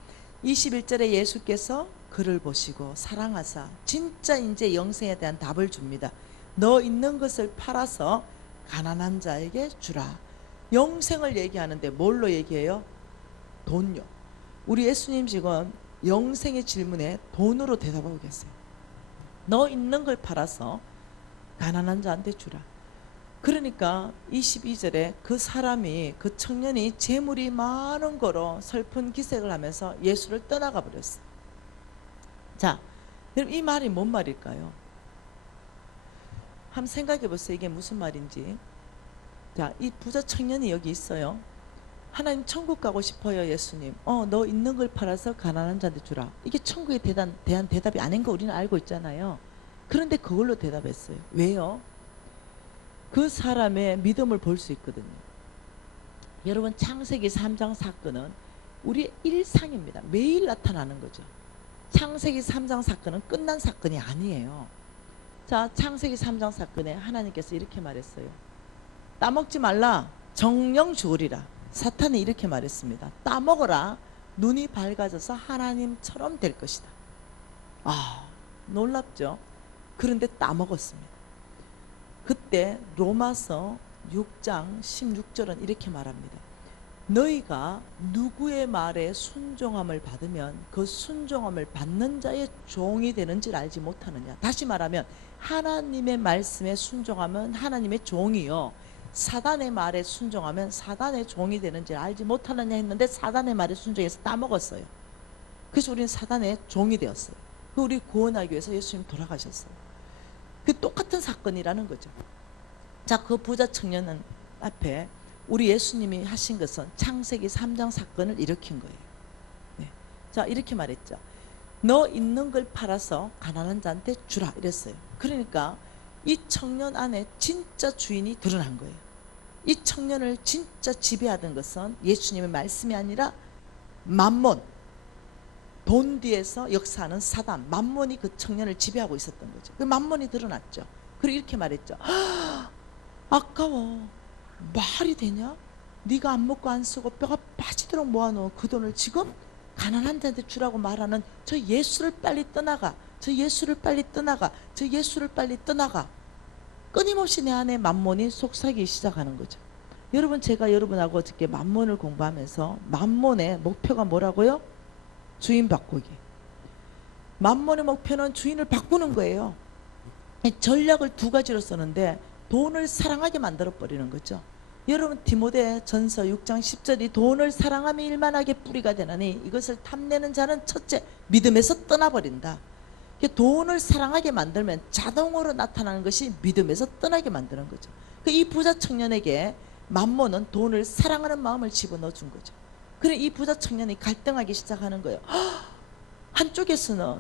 21절에 예수께서 그를 보시고 사랑하사 진짜 이제 영생에 대한 답을 줍니다. 너 있는 것을 팔아서 가난한 자에게 주라. 영생을 얘기하는데 뭘로 얘기해요? 돈요. 우리 예수님 지금 영생의 질문에 돈으로 대답하고 계세요. 너 있는 걸 팔아서 가난한 자한테 주라. 그러니까 22절에 그 사람이 그 청년이 재물이 많은 거로 슬픈 기색을 하면서 예수를 떠나가 버렸어요. 자, 그럼 이 말이 뭔 말일까요? 한번 생각해 보세요. 이게 무슨 말인지. 자, 이 부자 청년이 여기 있어요. 하나님 천국 가고 싶어요. 예수님. 너 있는 걸 팔아서 가난한 자한테 주라. 이게 천국에 대한 대답이 아닌 거 우리는 알고 있잖아요. 그런데 그걸로 대답했어요. 왜요? 그 사람의 믿음을 볼 수 있거든요. 여러분 창세기 3장 사건은 우리의 일상입니다. 매일 나타나는 거죠. 창세기 3장 사건은 끝난 사건이 아니에요. 자, 창세기 3장 사건에 하나님께서 이렇게 말했어요. 따먹지 말라. 정령 죽으리라. 사탄이 이렇게 말했습니다. 따먹어라. 눈이 밝아져서 하나님처럼 될 것이다. 아, 놀랍죠? 그런데 따먹었습니다. 그때 로마서 6장 16절은 이렇게 말합니다. 너희가 누구의 말에 순종함을 받으면 그 순종함을 받는 자의 종이 되는지를 알지 못하느냐. 다시 말하면 하나님의 말씀에 순종하면 하나님의 종이요, 사단의 말에 순종하면 사단의 종이 되는지를 알지 못하느냐 했는데 사단의 말에 순종해서 따먹었어요. 그래서 우리는 사단의 종이 되었어요. 우리 구원하기 위해서 예수님 돌아가셨어요. 그 똑같은 사건이라는 거죠. 자, 그 부자 청년 앞에 우리 예수님이 하신 것은 창세기 3장 사건을 일으킨 거예요. 네. 자, 이렇게 말했죠. 너 있는 걸 팔아서 가난한 자한테 주라 이랬어요. 그러니까 이 청년 안에 진짜 주인이 드러난 거예요. 이 청년을 진짜 지배하던 것은 예수님의 말씀이 아니라 만몬, 돈 뒤에서 역사하는 사단, 만몬이 그 청년을 지배하고 있었던 거죠. 그 만몬이 드러났죠. 그리고 이렇게 말했죠. 아까워. 말이 되냐? 네가 안 먹고 안 쓰고 뼈가 빠지도록 모아놓은 그 돈을 지금 가난한 자한테 주라고 말하는 저 예수를 빨리 떠나가. 저 예수를 빨리 떠나가. 저 예수를 빨리 떠나가. 끊임없이 내 안에 만몬이 속삭이기 시작하는 거죠. 여러분, 제가 여러분하고 어저께 만몬을 공부하면서 만몬의 목표가 뭐라고요? 주인 바꾸기. 만몬의 목표는 주인을 바꾸는 거예요. 전략을 두 가지로 쓰는데 돈을 사랑하게 만들어 버리는 거죠. 여러분, 디모데 전서 6장 10절이 돈을 사랑하며 일만하게 뿌리가 되나니 이것을 탐내는 자는 첫째 믿음에서 떠나버린다. 돈을 사랑하게 만들면 자동으로 나타나는 것이 믿음에서 떠나게 만드는 거죠. 이 부자 청년에게 만몬은 돈을 사랑하는 마음을 집어넣어 준 거죠. 그래 이 부자 청년이 갈등하기 시작하는 거예요. 한쪽에서는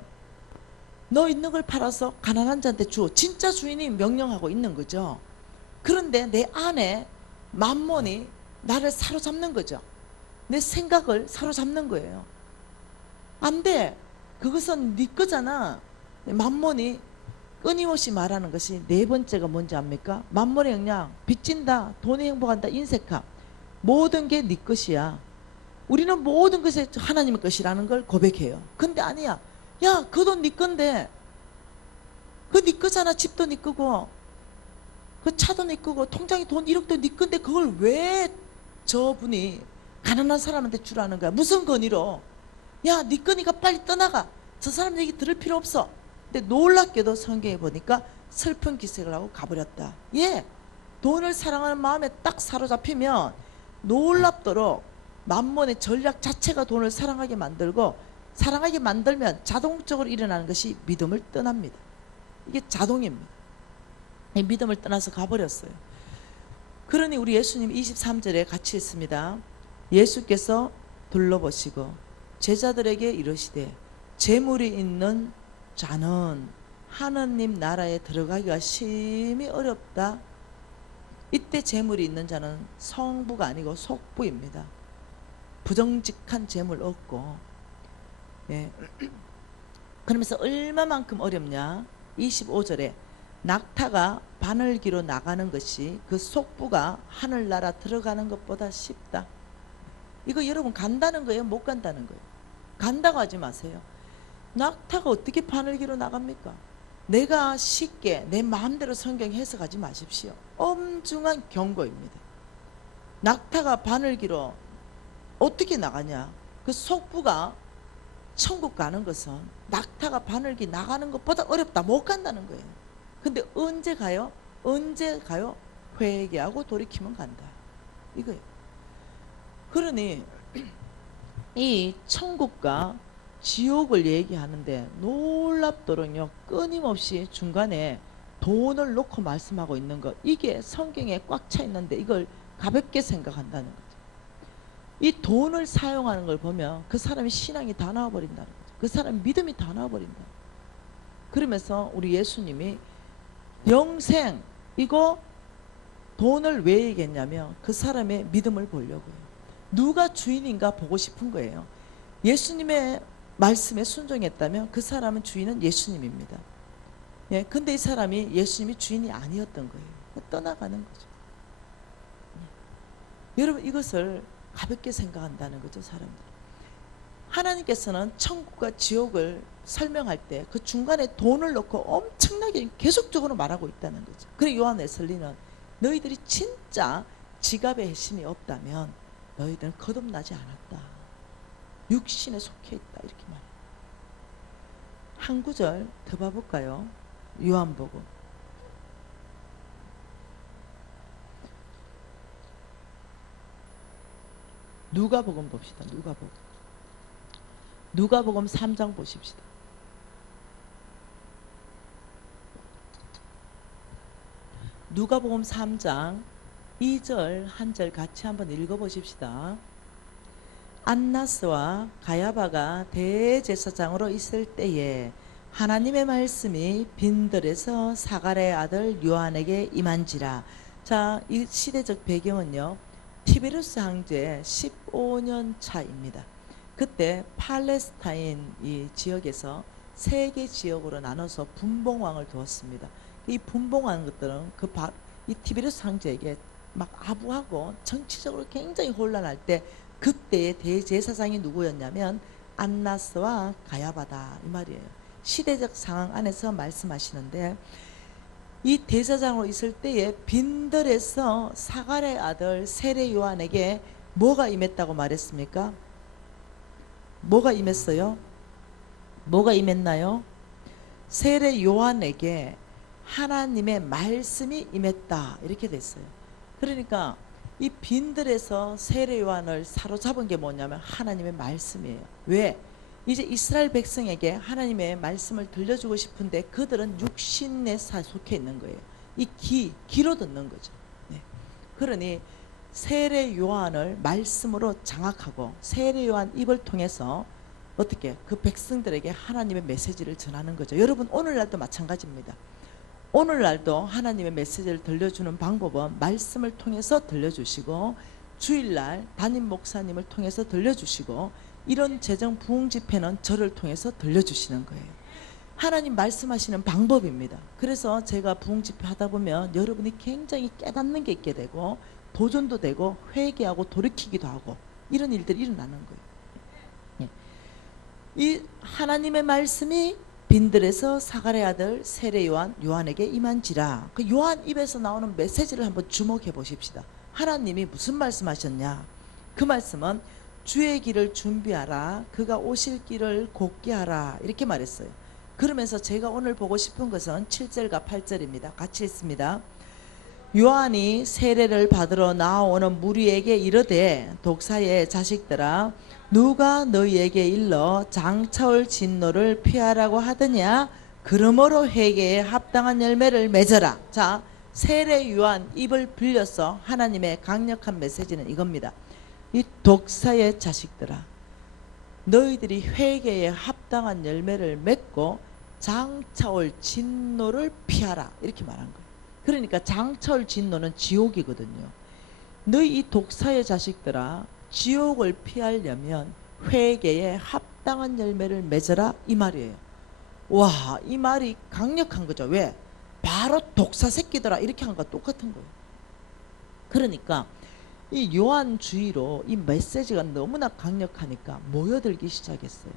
너 있는 걸 팔아서 가난한 자한테 줘. 진짜 주인이 명령하고 있는 거죠. 그런데 내 안에 만몬이 나를 사로잡는 거죠. 내 생각을 사로잡는 거예요. 안 돼. 그것은 네 거잖아. 만몬이 끊임없이 말하는 것이 네 번째가 뭔지 압니까? 만몬의 영향, 빚진다, 돈에 행복한다, 인색함. 모든 게 네 것이야. 우리는 모든 것이 하나님의 것이라는 걸 고백해요. 근데 아니야. 야, 그 돈 네 건데. 그거 네 거잖아. 집도 네 거고. 그 차도 네 거고. 통장에 돈 1억도 네 건데 그걸 왜 저분이 가난한 사람한테 주라는 거야. 무슨 권위로. 야, 네 거니까 빨리 떠나가. 저 사람 얘기 들을 필요 없어. 근데 놀랍게도 성경에 보니까 슬픈 기색을 하고 가버렸다. 예. 돈을 사랑하는 마음에 딱 사로잡히면 놀랍도록 만몬의 전략 자체가 돈을 사랑하게 만들고, 사랑하게 만들면 자동적으로 일어나는 것이 믿음을 떠납니다. 이게 자동입니다. 이 믿음을 떠나서 가버렸어요. 그러니 우리 예수님 23절에 같이 있습니다. 예수께서 둘러보시고 제자들에게 이르시되 재물이 있는 자는 하느님 나라에 들어가기가 심히 어렵다. 이때 재물이 있는 자는 성부가 아니고 속부입니다. 부정직한 재물 얻고, 예. 그러면서 얼마만큼 어렵냐? 25절에 낙타가 바늘기로 나가는 것이 그 속부가 하늘나라 들어가는 것보다 쉽다. 이거 여러분 간다는 거예요? 못 간다는 거예요? 간다고 하지 마세요. 낙타가 어떻게 바늘기로 나갑니까? 내가 쉽게 내 마음대로 성경 해석하지 마십시오. 엄중한 경고입니다. 낙타가 바늘기로 어떻게 나가냐? 그 속부가 천국 가는 것은 낙타가 바늘기 나가는 것보다 어렵다. 못 간다는 거예요. 근데 언제 가요? 언제 가요? 회개하고 돌이키면 간다. 이거예요. 그러니 이 천국과 지옥을 얘기하는데 놀랍도록요, 끊임없이 중간에 돈을 놓고 말씀하고 있는 것, 이게 성경에 꽉 차 있는데 이걸 가볍게 생각한다는 거죠. 이 돈을 사용하는 걸 보면 그 사람의 신앙이 다 나와버린다는 거죠. 그 사람의 믿음이 다 나와버린다. 그러면서 우리 예수님이 영생, 이거 돈을 왜 얘기했냐면 그 사람의 믿음을 보려고요. 누가 주인인가 보고 싶은 거예요. 예수님의 말씀에 순종했다면 그 사람은 주인은 예수님입니다. 예, 근데 이 사람이 예수님이 주인이 아니었던 거예요. 떠나가는 거죠. 예. 여러분 이것을 가볍게 생각한다는 거죠, 사람들. 하나님께서는 천국과 지옥을 설명할 때 그 중간에 돈을 넣고 엄청나게 계속적으로 말하고 있다는 거죠. 그리고 요한 웨슬리는 너희들이 진짜 지갑에 핵심이 없다면 너희들은 거듭나지 않았다. 육신에 속해 있다. 이렇게 말해요. 한 구절 더 봐볼까요? 요한복음. 누가복음 봅시다. 누가복음 3장 보십시다. 누가복음 3장 2절 한 절 같이 한번 읽어보십시다. 안나스와 가야바가 대제사장으로 있을 때에 하나님의 말씀이 빈들에서 사갈의 아들 요한에게 임한지라. 자, 이 시대적 배경은요, 티베리우스 황제 15년 차입니다. 그때 팔레스타인 이 지역에서 세 개 지역으로 나눠서 분봉왕을 두었습니다. 이 분봉한 것들은 이 티베리우스 황제에게 막 아부하고 정치적으로 굉장히 혼란할 때 그때의 대제사장이 누구였냐면 안나스와 가야바다, 이 말이에요. 시대적 상황 안에서 말씀하시는데, 이 대제사장으로 있을 때에 빈들에서 사갈의 아들 세례 요한에게 뭐가 임했다고 말했습니까? 뭐가 임했어요? 뭐가 임했나요? 세례 요한에게 하나님의 말씀이 임했다. 이렇게 됐어요. 그러니까 이 빈들에서 세례 요한을 사로잡은 게 뭐냐면 하나님의 말씀이에요. 왜? 이제 이스라엘 백성에게 하나님의 말씀을 들려주고 싶은데 그들은 육신에 속해 있는 거예요. 이 귀로 듣는 거죠. 네. 그러니 세례 요한을 말씀으로 장악하고 세례 요한 입을 통해서 어떻게 그 백성들에게 하나님의 메시지를 전하는 거죠. 여러분 오늘날도 마찬가지입니다. 오늘날도 하나님의 메시지를 들려주는 방법은 말씀을 통해서 들려주시고, 주일날 담임 목사님을 통해서 들려주시고, 이런 재정 부흥 집회는 저를 통해서 들려주시는 거예요. 하나님 말씀하시는 방법입니다. 그래서 제가 부흥 집회 하다 보면 여러분이 굉장히 깨닫는 게 있게 되고 도전도 되고 회개하고 돌이키기도 하고 이런 일들이 일어나는 거예요. 이 하나님의 말씀이 빈들에서 사갈의 아들 세례 요한에게 임한지라. 그 요한 입에서 나오는 메시지를 한번 주목해 보십시다. 하나님이 무슨 말씀하셨냐? 그 말씀은 주의 길을 준비하라, 그가 오실 길을 곧게 하라, 이렇게 말했어요. 그러면서 제가 오늘 보고 싶은 것은 7절과 8절입니다. 같이 읽습니다. 요한이 세례를 받으러 나오는 무리에게 이르되 독사의 자식들아 누가 너희에게 일러 장차올 진노를 피하라고 하더냐 그러므로 회개에 합당한 열매를 맺어라. 자, 세례 요한 입을 빌려서 하나님의 강력한 메시지는 이겁니다. 이 독사의 자식들아 너희들이 회개에 합당한 열매를 맺고 장차올 진노를 피하라 이렇게 말한 거예요. 그러니까 장차올 진노는 지옥이거든요. 너희 이 독사의 자식들아 지옥을 피하려면 회개에 합당한 열매를 맺어라 이 말이에요. 와, 이 말이 강력한 거죠. 왜? 바로 독사 새끼들아 이렇게 한 거와 똑같은 거예요. 그러니까 이 요한 주의로 이 메시지가 너무나 강력하니까 모여들기 시작했어요.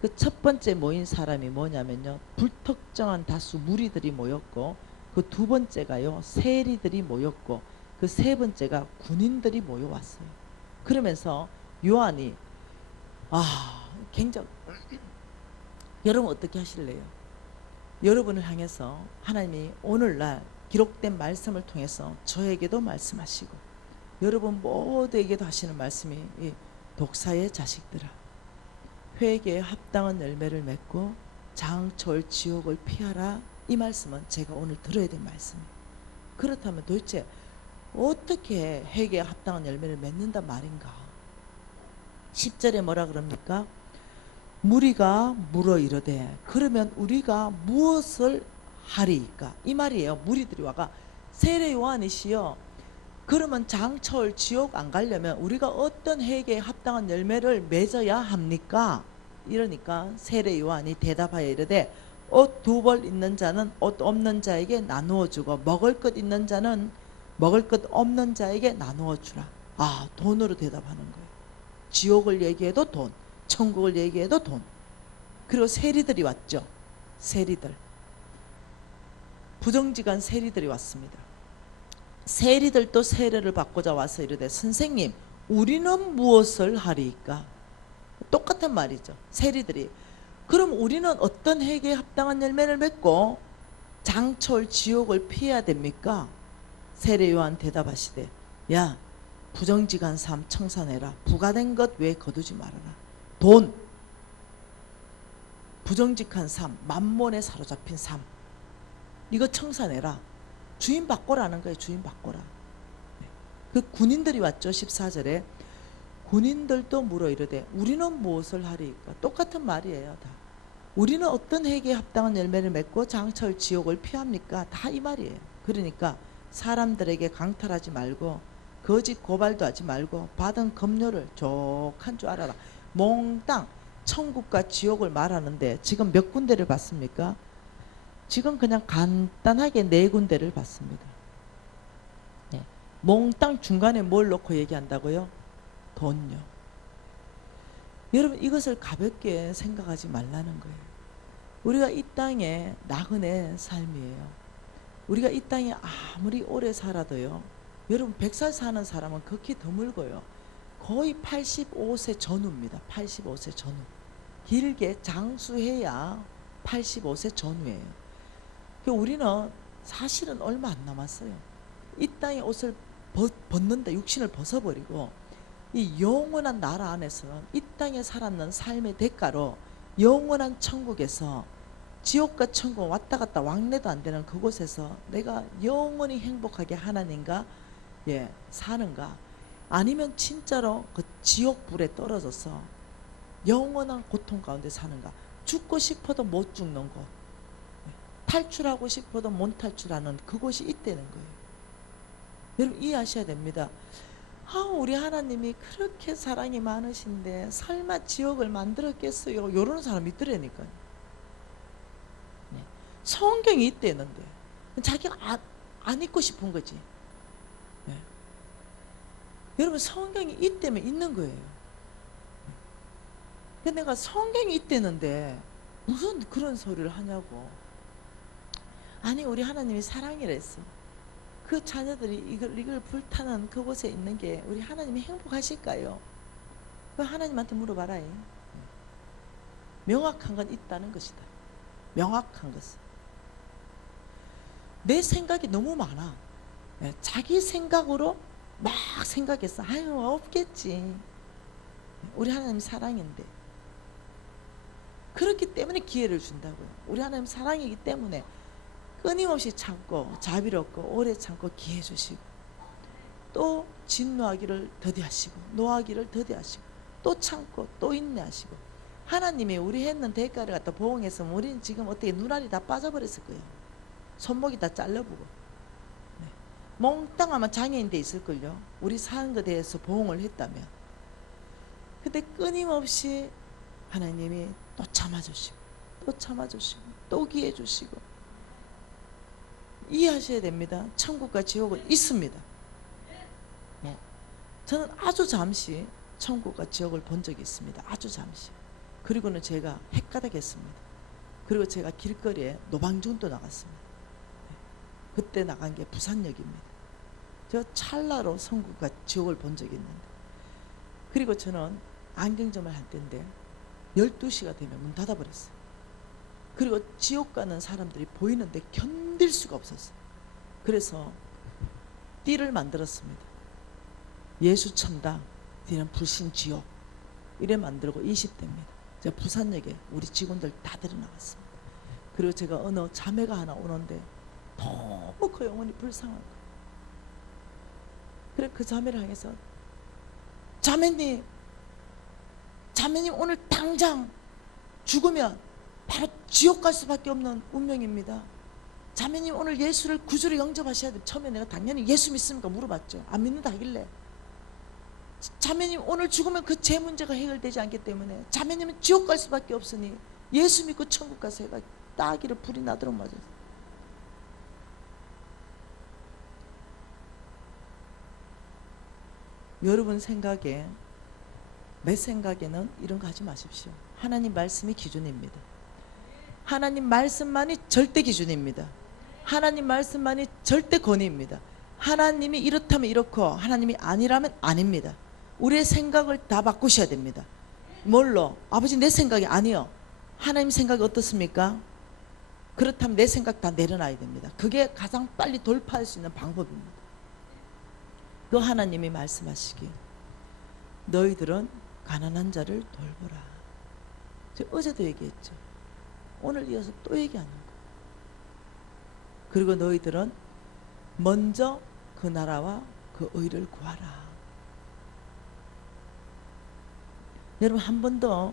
그 첫 번째 모인 사람이 뭐냐면요, 불특정한 다수 무리들이 모였고, 그 두 번째가요 세리들이 모였고, 그 세 번째가 군인들이 모여왔어요. 그러면서 요한이 굉장히 여러분 어떻게 하실래요? 여러분을 향해서 하나님이 오늘날 기록된 말씀을 통해서 저에게도 말씀하시고 여러분 모두에게도 하시는 말씀이 이 독사의 자식들아 회개에 합당한 열매를 맺고 장철 지옥을 피하라 이 말씀은 제가 오늘 들어야 될 말씀이에요. 그렇다면 도대체 어떻게 회개에 합당한 열매를 맺는단 말인가? 10절에 뭐라 그럽니까? 무리가 물어 이르되 그러면 우리가 무엇을 하리이까? 이 말이에요. 무리들이 와가 세례 요한이시여 그러면 장철 지옥 안 가려면 우리가 어떤 회개에 합당한 열매를 맺어야 합니까? 이러니까 세례 요한이 대답하여 이르되 옷 두 벌 있는 자는 옷 없는 자에게 나누어 주고 먹을 것 있는 자는 먹을 것 없는 자에게 나누어 주라. 돈으로 대답하는 거예요. 지옥을 얘기해도 돈, 천국을 얘기해도 돈. 그리고 세리들이 왔죠. 세리들. 부정직한 세리들이 왔습니다. 세리들도 세례를 받고자 와서 이르되 선생님 우리는 무엇을 하리이까? 똑같은 말이죠. 세리들이 그럼 우리는 어떤 회개에 합당한 열매를 맺고 장철 지옥을 피해야 됩니까? 세례 요한 대답하시되 야 부정직한 삶 청산해라. 부가된 것 왜 거두지 말아라. 돈 부정직한 삶 만몬에 사로잡힌 삶 이거 청산해라. 주인 바꿔라는 거예요. 주인 바꿔라. 그 군인들이 왔죠. 14절에 군인들도 물어 이르되 우리는 무엇을 하리이까? 똑같은 말이에요. 다. 우리는 어떤 회개에 합당한 열매를 맺고 장철 지옥을 피합니까? 다 이 말이에요. 그러니까 사람들에게 강탈하지 말고 거짓 고발도 하지 말고 받은 급료를 족한 줄 알아라. 몽땅 천국과 지옥을 말하는데 지금 몇 군데를 봤습니까? 지금 그냥 간단하게 네 군데를 봤습니다. 네. 몽땅 중간에 뭘 넣고 얘기한다고요? 돈요. 여러분 이것을 가볍게 생각하지 말라는 거예요. 우리가 이 땅에 나그네 삶이에요. 우리가 이 땅에 아무리 오래 살아도요. 여러분 100살 사는 사람은 극히 드물고요. 거의 85세 전후입니다. 85세 전후. 길게 장수해야 85세 전후예요. 우리는 사실은 얼마 안 남았어요. 이 땅의 옷을 벗는다 육신을 벗어버리고 이 영원한 나라 안에서는 이 땅에 살았는 삶의 대가로 영원한 천국에서 지옥과 천국 왔다 갔다 왕래도 안 되는 그곳에서 내가 영원히 행복하게 하나님과 사는가 아니면 진짜로 그 지옥 불에 떨어져서 영원한 고통 가운데 사는가. 죽고 싶어도 못 죽는 곳, 탈출하고 싶어도 못 탈출하는 그곳이 있다는 거예요. 여러분 이해하셔야 됩니다. 우리 하나님이 그렇게 사랑이 많으신데 설마 지옥을 만들었겠어요? 이러는 사람이 있더라니까요. 네. 성경이 있대는데 자기가 안 읽고 싶은 거지. 네. 여러분 성경이 있다면 있는 거예요. 근데 내가 성경이 있대는데 무슨 그런 소리를 하냐고. 아니 우리 하나님이 사랑이라 했어. 그 자녀들이 이걸 불타는 그곳에 있는 게 우리 하나님이 행복하실까요? 그 하나님한테 물어봐라. 명확한 건 있다는 것이다. 명확한 것은. 내 생각이 너무 많아. 예, 자기 생각으로 막 생각했어. 아유 없겠지. 우리 하나님 사랑인데. 그렇기 때문에 기회를 준다고요. 우리 하나님 사랑이기 때문에 끊임없이 참고 자비롭고 오래 참고 기회 주시고, 또 진노하기를 더디하시고 노하기를 더디하시고, 또 참고 또 인내하시고. 하나님이 우리 했는 대가를 갖다 보응했으면 우리는 지금 어떻게 눈알이 다 빠져버렸을 거예요. 손목이 다 잘려보고, 네. 몽땅 아마 장애인 돼 있을걸요. 우리 사는 것에 대해서 보응을 했다면. 근데 끊임없이 하나님이 또 참아주시고 또 참아주시고 또 기회 주시고. 이해하셔야 됩니다. 천국과 지옥은 있습니다. 네. 저는 아주 잠시 천국과 지옥을 본 적이 있습니다. 아주 잠시. 그리고는 제가 헷가닥했습니다. 그리고 제가 길거리에 노방전도 나갔습니다. 네. 그때 나간 게 부산역입니다. 저 찰나로 천국과 지옥을 본 적이 있는데, 그리고 저는 안경점을 할 때인데 12시가 되면 문 닫아버렸어요. 그리고 지옥 가는 사람들이 보이는데 견딜 수가 없었어요. 그래서 띠를 만들었습니다. 예수 천당, 뒤는 불신 지옥, 이래 만들고 20대입니다. 제가 부산역에 우리 직원들 다 데려나갔습니다. 그리고 제가 어느 자매가 하나 오는데 너무 그 영혼이 불쌍한 거예요. 그래 그 자매를 향해서, 자매님 오늘 당장 죽으면 바로 지옥 갈 수밖에 없는 운명입니다. 자매님 오늘 예수를 구주로 영접하셔야 돼요. 처음에 내가 당연히 예수 믿습니까 물어봤죠. 안 믿는다 하길래, 자매님 오늘 죽으면 그 제 문제가 해결되지 않기 때문에 자매님은 지옥 갈 수밖에 없으니 예수 믿고 천국 가세요. 따기를 불이 나도록 맞았어요. 여러분 생각에, 내 생각에는 이런 거 하지 마십시오. 하나님 말씀이 기준입니다. 하나님 말씀만이 절대 기준입니다. 하나님 말씀만이 절대 권위입니다. 하나님이 이렇다면 이렇고 하나님이 아니라면 아닙니다. 우리의 생각을 다 바꾸셔야 됩니다. 뭘로? 아버지 내 생각이 아니요. 하나님 생각이 어떻습니까? 그렇다면 내 생각 다 내려놔야 됩니다. 그게 가장 빨리 돌파할 수 있는 방법입니다. 그 하나님이 말씀하시기, 너희들은 가난한 자를 돌보라. 제가 어제도 얘기했죠. 오늘 이어서 또 얘기하는 거예요. 그리고 너희들은 먼저 그 나라와 그 의를 구하라. 여러분 한 번 더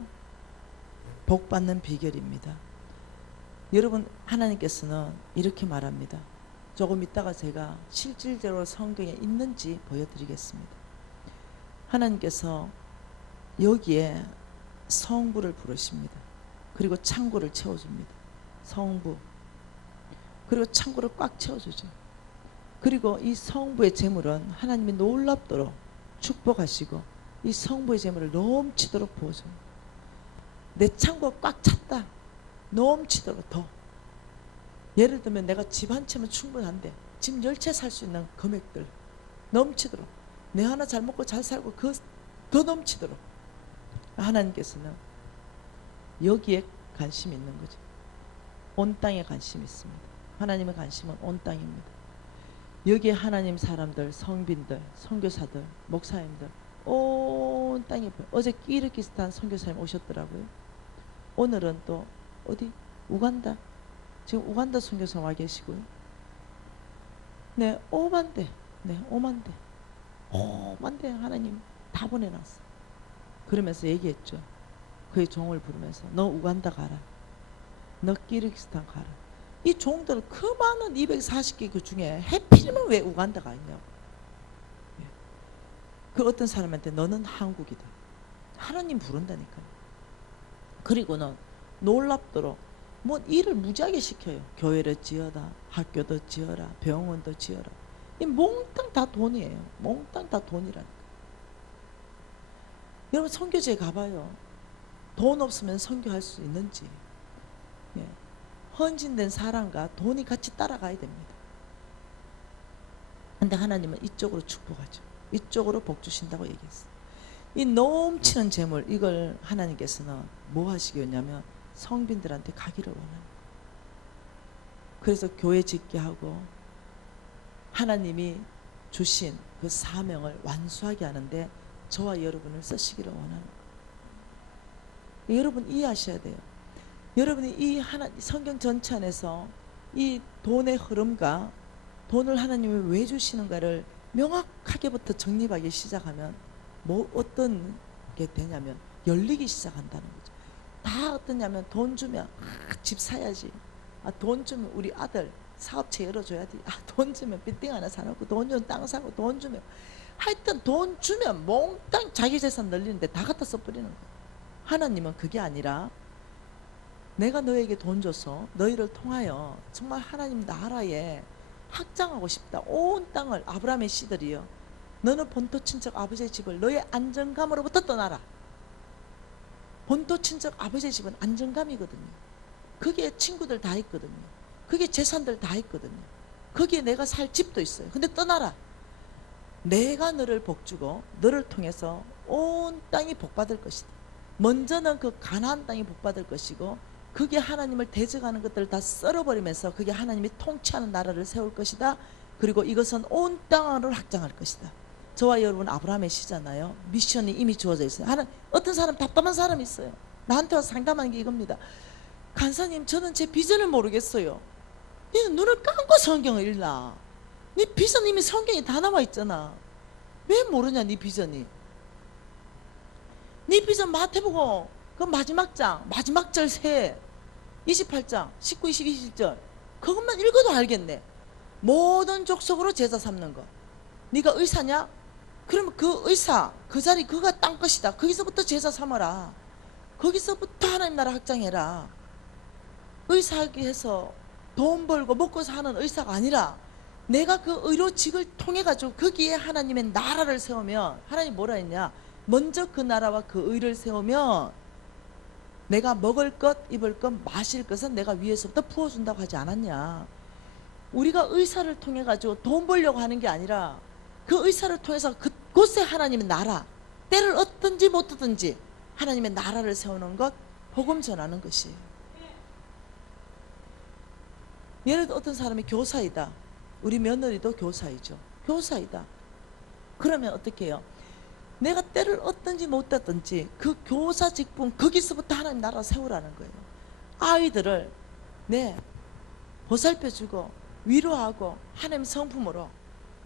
복 받는 비결입니다. 여러분 하나님께서는 이렇게 말합니다. 조금 이따가 제가 실질적으로 성경에 있는지 보여드리겠습니다. 하나님께서 여기에 성부를 부르십니다. 그리고 창고를 채워줍니다. 성부. 그리고 창고를 꽉 채워주죠. 그리고 이 성부의 재물은 하나님이 놀랍도록 축복하시고 이 성부의 재물을 넘치도록 부어줍니다. 내 창고가 꽉 찼다. 넘치도록 더. 예를 들면 내가 집 한 채면 충분한데 집 10채 살 수 있는 금액들 넘치도록, 내 하나 잘 먹고 잘 살고 더 넘치도록. 하나님께서는 여기에 관심이 있는 거죠. 온 땅에 관심이 있습니다. 하나님의 관심은 온 땅입니다. 여기에 하나님 사람들, 성빈들, 선교사들, 목사님들 온 땅에, 어제 키르기스탄 선교사님 오셨더라고요. 오늘은 또 어디? 우간다. 지금 우간다 선교사 와 계시고요. 네, 5만 대. 네, 5만 대. 5만 대 하나님 다 보내놨어. 그러면서 얘기했죠. 그의 종을 부르면서 너 우간다 가라. 너 키르기스탄 가라. 이 종들 그 많은 240개 그 중에 해필이면 왜 우간다 가 있냐고. 예. 그 어떤 사람한테 너는 한국이다. 하나님 부른다니까요. 그리고는 놀랍도록 뭐 일을 무지하게 시켜요. 교회를 지어라, 학교도 지어라, 병원도 지어라. 이 몽땅 다 돈이에요. 몽땅 다 돈이라니까. 여러분 선교지에 가봐요. 돈 없으면 선교할 수 있는지. 예. 헌신된 사람과 돈이 같이 따라가야 됩니다. 근데 하나님은 이쪽으로 축복하죠. 이쪽으로 복 주신다고 얘기했어요. 이 넘치는 재물, 이걸 하나님께서는 뭐 하시겠냐면 성빈들한테 가기를 원합니다. 그래서 교회 짓게 하고 하나님이 주신 그 사명을 완수하게 하는데 저와 여러분을 쓰시기를 원하는 거예요. 여러분 이해하셔야 돼요. 여러분이 이 성경 전체 안에서 이 돈의 흐름과 돈을 하나님이 왜 주시는가를 명확하게부터 정립하기 시작하면 뭐 어떤 게 되냐면 열리기 시작한다는 거죠. 다 어떠냐면 돈 주면 집 사야지. 돈 주면 우리 아들 사업체 열어줘야 돼. 돈 주면 빌딩 하나 사놓고 돈 주면 땅 사고 돈 주면 하여튼 돈 주면 몽땅 자기 재산 늘리는데 다 갖다 써버리는 거예요. 하나님은 그게 아니라 내가 너에게 돈 줘서 너희를 통하여 정말 하나님 나라에 확장하고 싶다. 온 땅을 아브라함의 씨들이요. 너는 본토 친척 아버지의 집을 너의 안정감으로부터 떠나라. 본토 친척 아버지의 집은 안정감이거든요. 거기에 친구들 다 있거든요. 거기에 재산들 다 있거든요. 거기에 내가 살 집도 있어요. 근데 떠나라. 내가 너를 복주고 너를 통해서 온 땅이 복받을 것이다. 먼저는 그 가나안 땅이 복받을 것이고 그게 하나님을 대적하는 것들을 다 썰어버리면서 그게 하나님이 통치하는 나라를 세울 것이다. 그리고 이것은 온 땅을 확장할 것이다. 저와 여러분 아브라함의 시잖아요. 미션이 이미 주어져 있어요. 어떤 사람 답답한 사람이 있어요. 나한테 와서 상담하는 게 이겁니다. 간사님 저는 제 비전을 모르겠어요. 너는 눈을 감고 성경을 읽나. 네 비전 이미 성경에 다 나와 있잖아. 왜 모르냐 네 비전이. 네 비전 마태복음 그 마지막 장 마지막 절 세 28장 19, 20, 21절 그것만 읽어도 알겠네. 모든 족속으로 제자 삼는 거. 네가 의사냐? 그러면 그 의사 그 자리 그가 땅 것이다. 거기서부터 제자 삼아라. 거기서부터 하나님 나라 확장해라. 의사하기 해서 돈 벌고 먹고 사는 의사가 아니라 내가 그 의료직을 통해 가지고 거기에 하나님의 나라를 세우면 하나님 뭐라 했냐? 먼저 그 나라와 그 의를 세우면 내가 먹을 것 입을 것 마실 것은 내가 위에서부터 부어준다고 하지 않았냐. 우리가 의사를 통해 가지고 돈 벌려고 하는 게 아니라 그 의사를 통해서 그곳에 하나님의 나라 때를 얻든지 못 얻든지 하나님의 나라를 세우는 것 복음 전하는 것이에요. 예를 들어 어떤 사람이 교사이다. 우리 며느리도 교사이죠. 교사이다. 그러면 어떻게 해요? 내가 때를 얻든지 못 얻든지 그 교사 직분 거기서부터 하나님 나라 세우라는 거예요. 아이들을 보살펴주고 위로하고 하나님 성품으로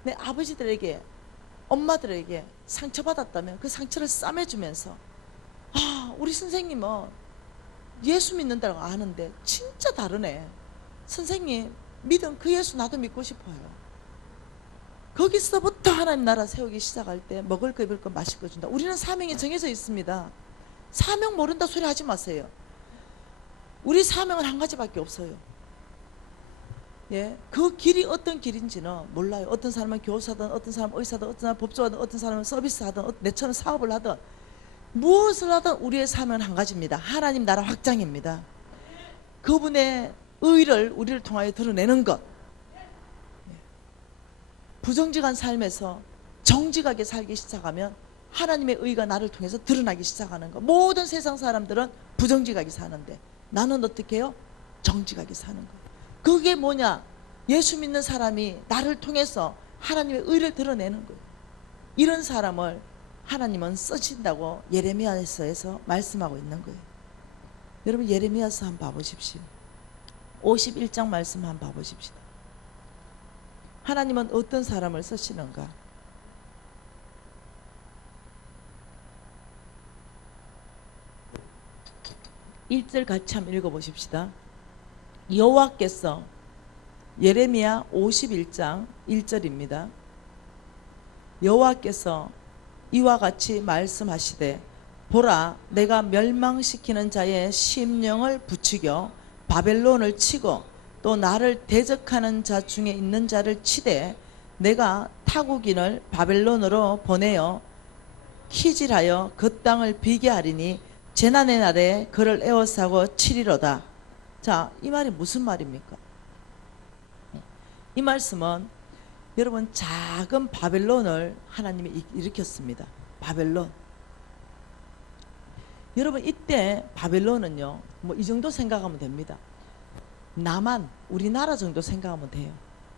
내 아버지들에게 엄마들에게 상처받았다면 그 상처를 싸매주면서 우리 선생님은 예수 믿는다고 아는데 진짜 다르네. 선생님 믿은 그 예수 나도 믿고 싶어요. 거기서부터 하나님 나라 세우기 시작할 때 먹을 거 입을 거 마실 거 준다. 우리는 사명이 정해져 있습니다. 사명 모른다 소리 하지 마세요. 우리 사명은 한 가지밖에 없어요. 그 길이 어떤 길인지는 몰라요. 어떤 사람은 교사든 어떤 사람은 의사든 어떤 사람은 법조하든 어떤 사람은 서비스하든 내처럼 사업을 하든 무엇을 하든 우리의 사명은 한 가지입니다. 하나님 나라 확장입니다. 그분의 의를 우리를 통하여 드러내는 것. 부정직한 삶에서 정직하게 살기 시작하면 하나님의 의가 나를 통해서 드러나기 시작하는 것. 모든 세상 사람들은 부정직하게 사는데 나는 어떻게 해요? 정직하게 사는 거예요. 그게 뭐냐? 예수 믿는 사람이 나를 통해서 하나님의 의를 드러내는 거예요. 이런 사람을 하나님은 쓰신다고 예레미야서에서 말씀하고 있는 거예요. 여러분 예레미야서 한번 봐보십시오. 51장 말씀 한번 봐보십시오. 하나님은 어떤 사람을 쓰시는가? 1절 같이 한번 읽어보십시다. 여호와께서 예레미야 51장 1절입니다. 여호와께서 이와 같이 말씀하시되 보라 내가 멸망시키는 자의 심령을 부추겨 바벨론을 치고 또 나를 대적하는 자 중에 있는 자를 치되 내가 타국인을 바벨론으로 보내어 키질하여 그 땅을 비게 하리니 재난의 날에 그를 에워싸고 치리로다. 자, 이 말이 무슨 말입니까? 이 말씀은 여러분 작은 바벨론을 하나님이 일으켰습니다. 바벨론. 여러분 이때 바벨론은요 뭐 이 정도 생각하면 됩니다. 남한 우리나라 정도 생각하면 돼요.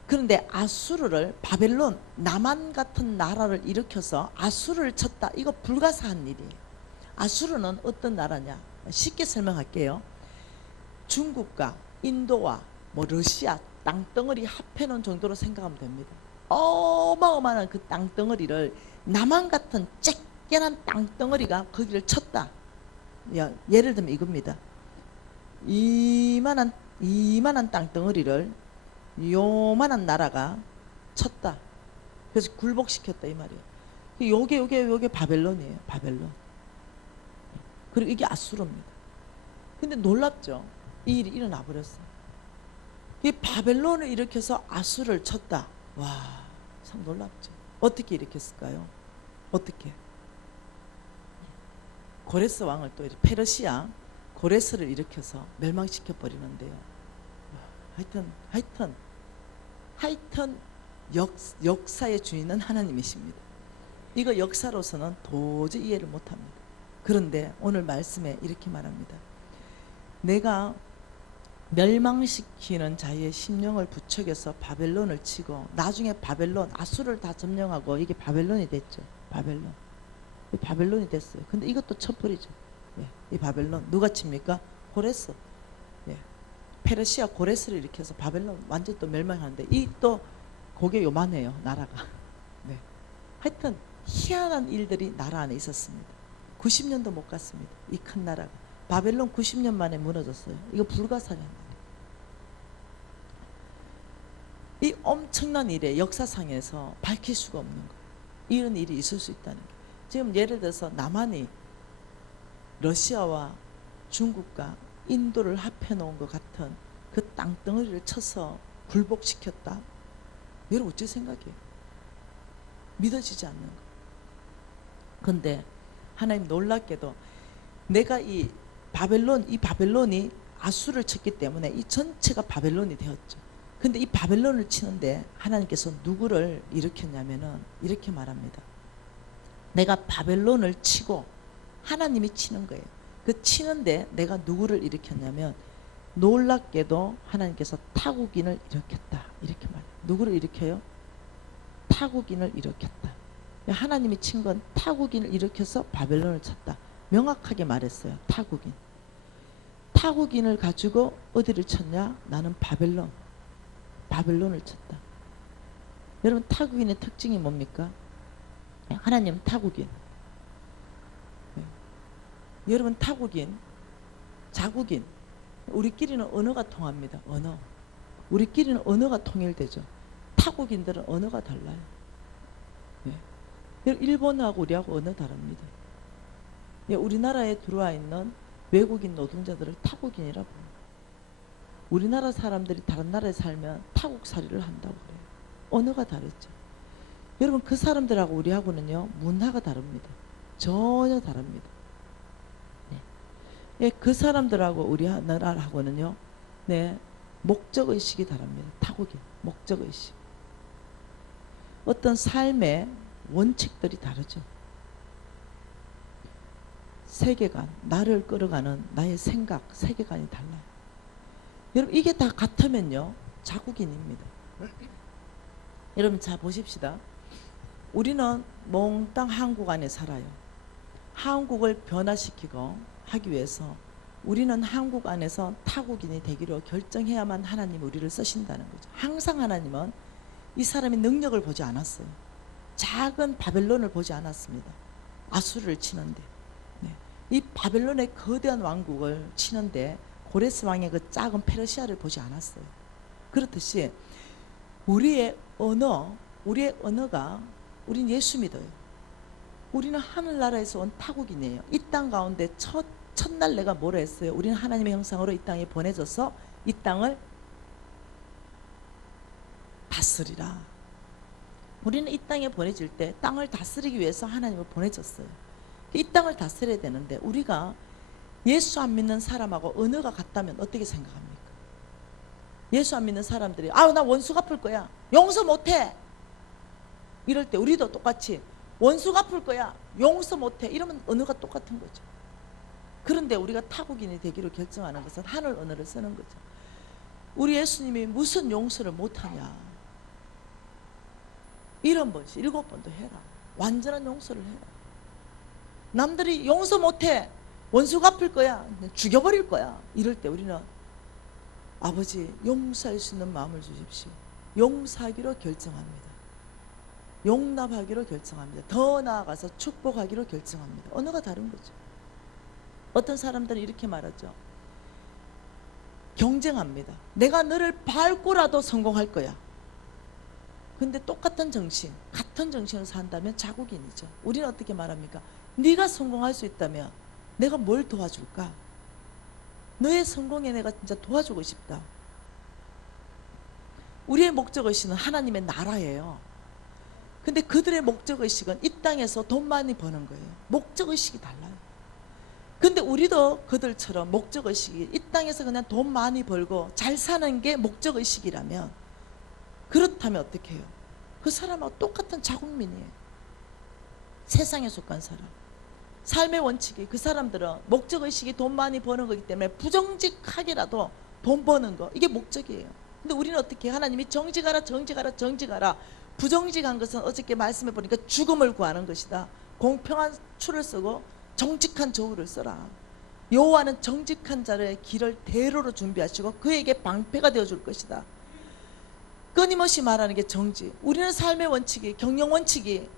그런데 아수르를 바벨론 남한 같은 나라를 일으켜서 아수르를 쳤다. 이거 불가사한 일이에요. 아수르는 어떤 나라냐? 쉽게 설명할게요. 중국과 인도와 뭐 러시아 땅덩어리 합해 놓은 정도로 생각하면 됩니다. 어마어마한 그 땅덩어리를 남한 같은 쬐끈한 땅덩어리가 거기를 쳤다. 예를 들면 이겁니다. 이만한 땅덩어리를 요만한 나라가 쳤다. 그래서 굴복시켰다 이 말이에요. 요게 바벨론이에요. 바벨론. 그리고 이게 아수르입니다. 근데 놀랍죠. 이 일이 일어나 버렸어. 이 바벨론을 일으켜서 아수르를 쳤다. 와, 참 놀랍죠. 어떻게 일으켰을까요? 어떻게? 고레스 왕을 또 페르시아 고레스를 일으켜서 멸망시켜 버리는데요. 하여튼 역사의 주인은 하나님이십니다. 이거 역사로서는 도저히 이해를 못합니다. 그런데 오늘 말씀에 이렇게 말합니다. 내가 멸망시키는 자의 심령을 부추겨서 바벨론을 치고 나중에 바벨론 아수르를 다 점령하고 이게 바벨론이 됐죠. 바벨론이 됐어요. 근데 이것도 쳐버리죠. 이 바벨론 누가 칩니까? 고레스. 페르시아 고레스를 일으켜서 바벨론 완전 또 멸망하는데 이 또 고개 요만해요. 나라가. 하여튼 희한한 일들이 나라 안에 있었습니다. 90년도 못 갔습니다. 이 큰 나라가. 바벨론 90년 만에 무너졌어요. 이거 불가사리한 일이에요. 이 엄청난 일에 역사상에서 밝힐 수가 없는 거예요. 이런 일이 있을 수 있다는 게. 지금 예를 들어서 남한이 러시아와 중국과 인도를 합해 놓은 것 같은 그 땅덩어리를 쳐서 굴복시켰다. 여러분 어찌 생각해요? 믿어지지 않는 거. 근데 하나님 놀랍게도 내가 이 바벨론이 아수를 쳤기 때문에 이 전체가 바벨론이 되었죠. 근데 이 바벨론을 치는데 하나님께서 누구를 일으켰냐면은 이렇게 말합니다. 내가 바벨론을 치고 하나님이 치는 거예요. 그 치는데 내가 누구를 일으켰냐면 놀랍게도 하나님께서 타국인을 일으켰다. 이렇게 말해요. 누구를 일으켜요? 타국인을 일으켰다. 하나님이 친 건 타국인을 일으켜서 바벨론을 쳤다. 명확하게 말했어요. 타국인을 가지고 어디를 쳤냐? 나는 바벨론을 쳤다. 여러분 타국인의 특징이 뭡니까? 하나님 타국인. 여러분 타국인, 자국인. 우리끼리는 언어가 통합니다. 우리끼리는 언어가 통일되죠. 타국인들은 언어가 달라요. 일본하고 우리하고 언어 다릅니다. 우리나라에 들어와 있는 외국인 노동자들을 타국인이라 부릅니다. 우리나라 사람들이 다른 나라에 살면 타국살이를 한다고 그래요. 언어가 다르죠. 여러분 그 사람들하고 우리하고는요 문화가 다릅니다. 전혀 다릅니다. 그 사람들하고 우리나라하고는요 목적의식이 다릅니다. 타국인 목적의식. 어떤 삶의 원칙들이 다르죠. 세계관, 나를 끌어가는 나의 생각, 세계관이 달라요. 여러분 이게 다 같으면요 자국인입니다. 여러분 자 보십시다. 우리는 몽땅 한국 안에 살아요. 한국을 변화시키고 하기 위해서 우리는 한국 안에서 타국인이 되기로 결정해야만 하나님 우리를 쓰신다는 거죠. 항상 하나님은 이 사람의 능력을 보지 않았어요. 작은 바벨론을 보지 않았습니다. 아수르를 치는데 이 바벨론의 거대한 왕국을 치는데 고레스 왕의 그 작은 페르시아를 보지 않았어요. 그렇듯이 우리의 언어가 우린 예수 믿어요. 우리는 하늘나라에서 온 타국인이에요. 이 땅 가운데 첫날 내가 뭐라 했어요? 우리는 하나님의 형상으로 이 땅에 보내져서 이 땅을 다스리라. 우리는 이 땅에 보내질 때 땅을 다스리기 위해서 하나님을 보내졌어요. 이 땅을 다스려야 되는데 우리가 예수 안 믿는 사람하고 언어가 같다면 어떻게 생각합니까? 예수 안 믿는 사람들이 나 원수 갚을 거야. 용서 못해. 이럴 때 우리도 똑같이 원수 갚을 거야. 용서 못해. 이러면 언어가 똑같은 거죠. 그런데 우리가 타국인이 되기로 결정하는 것은 하늘 언어를 쓰는 거죠. 우리 예수님이 무슨 용서를 못하냐. 7번씩 7번도 해라. 완전한 용서를 해라. 남들이 용서 못해, 원수 갚을 거야, 죽여버릴 거야, 이럴 때 우리는 아버지 용서할 수 있는 마음을 주십시오. 용서하기로 결정합니다. 용납하기로 결정합니다. 더 나아가서 축복하기로 결정합니다. 언어가 다른 거죠. 어떤 사람들은 이렇게 말하죠. 경쟁합니다. 내가 너를 밟고라도 성공할 거야. 근데 똑같은 정신, 같은 정신으로 산다면 자국인이죠. 우리는 어떻게 말합니까? 네가 성공할 수 있다면 내가 뭘 도와줄까? 너의 성공에 내가 진짜 도와주고 싶다. 우리의 목적의식은 하나님의 나라예요. 근데 그들의 목적의식은 이 땅에서 돈 많이 버는 거예요. 목적의식이 달라요. 근데 우리도 그들처럼 목적의식이 이 땅에서 그냥 돈 많이 벌고 잘 사는 게 목적의식이라면, 그렇다면 어떻게 해요? 그 사람하고 똑같은 자국민이에요. 세상에 속한 사람. 삶의 원칙이, 그 사람들은 목적의식이 돈 많이 버는 거기 때문에 부정직하게라도 돈 버는 거, 이게 목적이에요. 근데 우리는 어떻게 해요? 하나님이 정직하라 정직하라 정직하라. 부정직한 것은 어저께 말씀해 보니까 죽음을 구하는 것이다. 공평한 추를 쓰고 정직한 저울을 써라. 여호와는 정직한 자의 길을 대로로 준비하시고 그에게 방패가 되어줄 것이다. 끊임없이 말하는 게 정직. 우리는 삶의 원칙이, 경영 원칙이,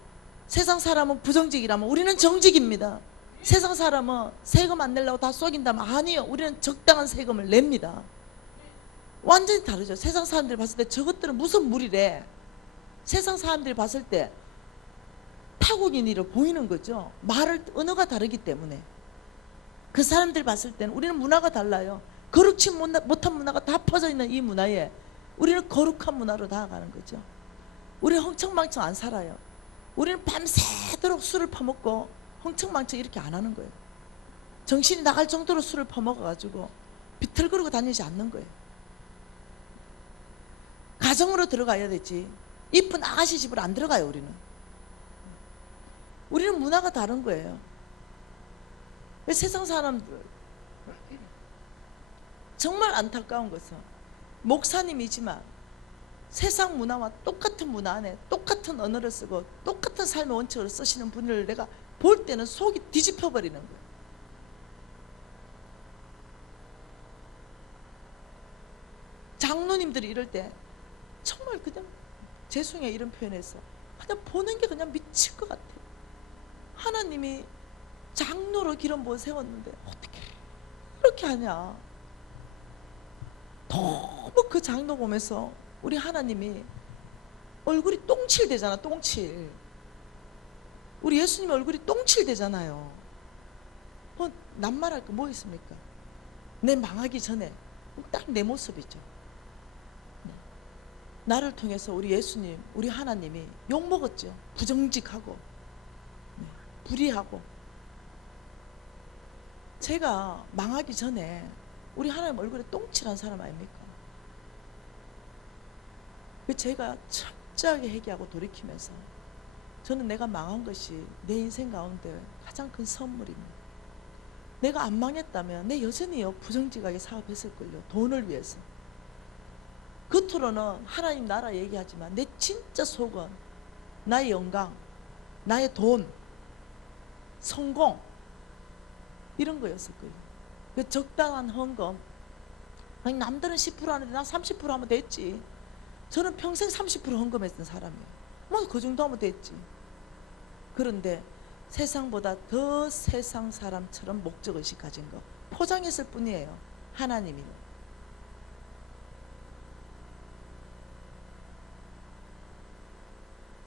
세상 사람은 부정직이라면 우리는 정직입니다. 세상 사람은 세금 안 내려고 다 속인다면 아니요, 우리는 적당한 세금을 냅니다. 완전히 다르죠. 세상 사람들이 봤을 때 저것들은 무슨 무리래. 세상 사람들이 봤을 때 타국인이로 보이는 거죠. 말을, 언어가 다르기 때문에. 그 사람들 봤을 때는 우리는 문화가 달라요. 거룩치 못한 문화가 다 퍼져 있는 이 문화에 우리는 거룩한 문화로 나아가는 거죠. 우리는 흥청망청 안 살아요. 우리는 밤새도록 술을 퍼먹고 흥청망청 이렇게 안 하는 거예요. 정신이 나갈 정도로 술을 퍼먹어가지고 비틀거리고 다니지 않는 거예요. 가정으로 들어가야 되지, 이쁜 아가씨 집으로 안 들어가요. 우리는 문화가 다른 거예요. 세상 사람들, 정말 안타까운 것은 목사님이지만 세상 문화와 똑같은 문화 안에 똑같은 언어를 쓰고 똑같은 삶의 원칙을 쓰시는 분을 내가 볼 때는 속이 뒤집혀 버리는 거예요. 장로님들이 이럴 때 정말 그냥, 죄송해요 이런 표현에서, 그냥 보는 게 그냥 미칠 것 같아요. 하나님이 장로로 기름 부어 세웠는데 어떻게 이렇게 하냐. 너무 그 장로 보면서 우리 하나님이 얼굴이 똥칠 되잖아. 똥칠. 우리 예수님 얼굴이 똥칠 되잖아요. 뭐 낱말할 거 뭐 있습니까? 내 망하기 전에 딱 내 모습이죠. 나를 통해서 우리 예수님, 우리 하나님이 욕먹었죠. 부정직하고 불의하고. 제가 망하기 전에 우리 하나님 얼굴에 똥칠한 사람 아닙니까? 제가 철저하게 회개하고 돌이키면서 저는 내가 망한 것이 내 인생 가운데 가장 큰 선물입니다. 내가 안 망했다면 내 여전히요 부정직하게 사업했을걸요. 돈을 위해서. 겉으로는 하나님 나라 얘기하지만 내 진짜 속은 나의 영광, 나의 돈, 성공, 이런 거였을 거예요. 그 적당한 헌금. 아니 남들은 10% 하는데 나 30% 하면 됐지. 저는 평생 30% 헌금했던 사람이에요. 뭐 그 정도 하면 됐지. 그런데 세상보다 더 세상 사람처럼 목적의식 가진 거 포장했을 뿐이에요. 하나님이.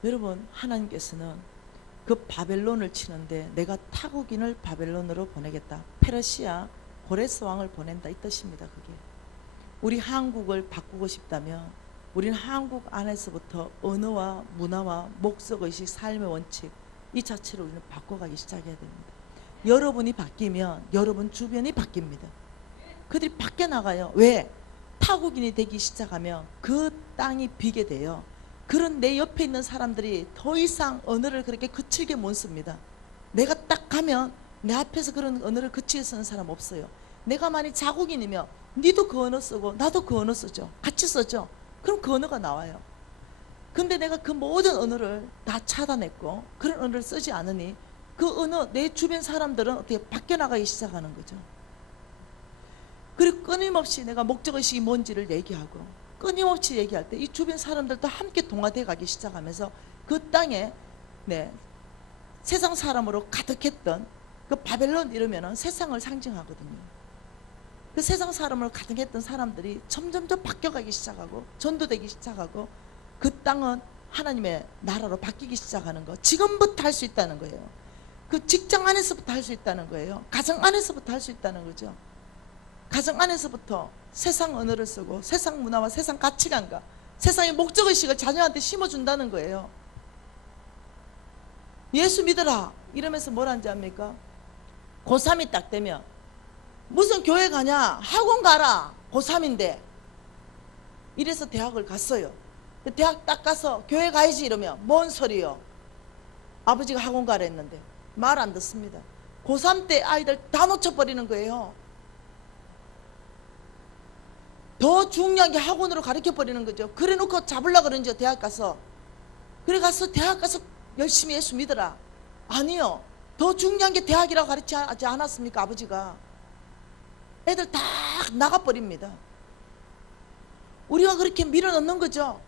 여러분, 하나님께서는 그 바벨론을 치는데 내가 타국인을 바벨론으로 보내겠다. 페르시아 고레스 왕을 보낸다, 이 뜻입니다. 그게. 우리 한국을 바꾸고 싶다면 우리는 한국 안에서부터 언어와 문화와 목적의식, 삶의 원칙, 이 자체를 우리는 바꿔가기 시작해야 됩니다. 여러분이 바뀌면 여러분 주변이 바뀝니다. 그들이 바뀌어 나가요. 왜? 타국인이 되기 시작하면 그 땅이 비게 돼요. 그런 내 옆에 있는 사람들이 더 이상 언어를 그렇게 거칠게 못 씁니다. 내가 딱 가면 내 앞에서 그런 언어를 거칠게 쓰는 사람 없어요. 내가 만약 자국인이면 니도 그 언어 쓰고 나도 그 언어 쓰죠. 같이 쓰죠. 그럼 그 언어가 나와요. 근데 내가 그 모든 언어를 다 차단했고 그런 언어를 쓰지 않으니 그 언어 내 주변 사람들은 어떻게 바뀌어 나가기 시작하는 거죠. 그리고 끊임없이 내가 목적의식이 뭔지를 얘기하고 끊임없이 얘기할 때 이 주변 사람들도 함께 동화돼 가기 시작하면서 그 땅에 네, 세상 사람으로 가득했던 그 바벨론 이러면은 세상을 상징하거든요. 그 세상 사람으로 가득했던 사람들이 점점점 바뀌어가기 시작하고 전도되기 시작하고 그 땅은 하나님의 나라로 바뀌기 시작하는 거 지금부터 할 수 있다는 거예요. 그 직장 안에서부터 할 수 있다는 거예요. 가정 안에서부터 할 수 있다는 거죠. 가정 안에서부터 세상 언어를 쓰고 세상 문화와 세상 가치관과 세상의 목적의식을 자녀한테 심어준다는 거예요. 예수 믿어라 이러면서 뭐라는지 압니까? 고3이 딱 되면 무슨 교회 가냐? 학원 가라. 고3인데 이래서 대학을 갔어요. 대학 딱 가서 교회 가야지 이러면 뭔 소리요? 아버지가 학원 가라 했는데 말 안 듣습니다. 고3 때 아이들 다 놓쳐버리는 거예요. 더 중요한 게 학원으로 가르쳐버리는 거죠. 그래 놓고 잡으려고 그러죠. 대학 가서. 그래 가서 대학 가서 열심히 예수 믿어라. 아니요. 더 중요한 게 대학이라고 가르치지 않았습니까? 아버지가. 애들 다 나가버립니다. 우리가 그렇게 밀어넣는 거죠.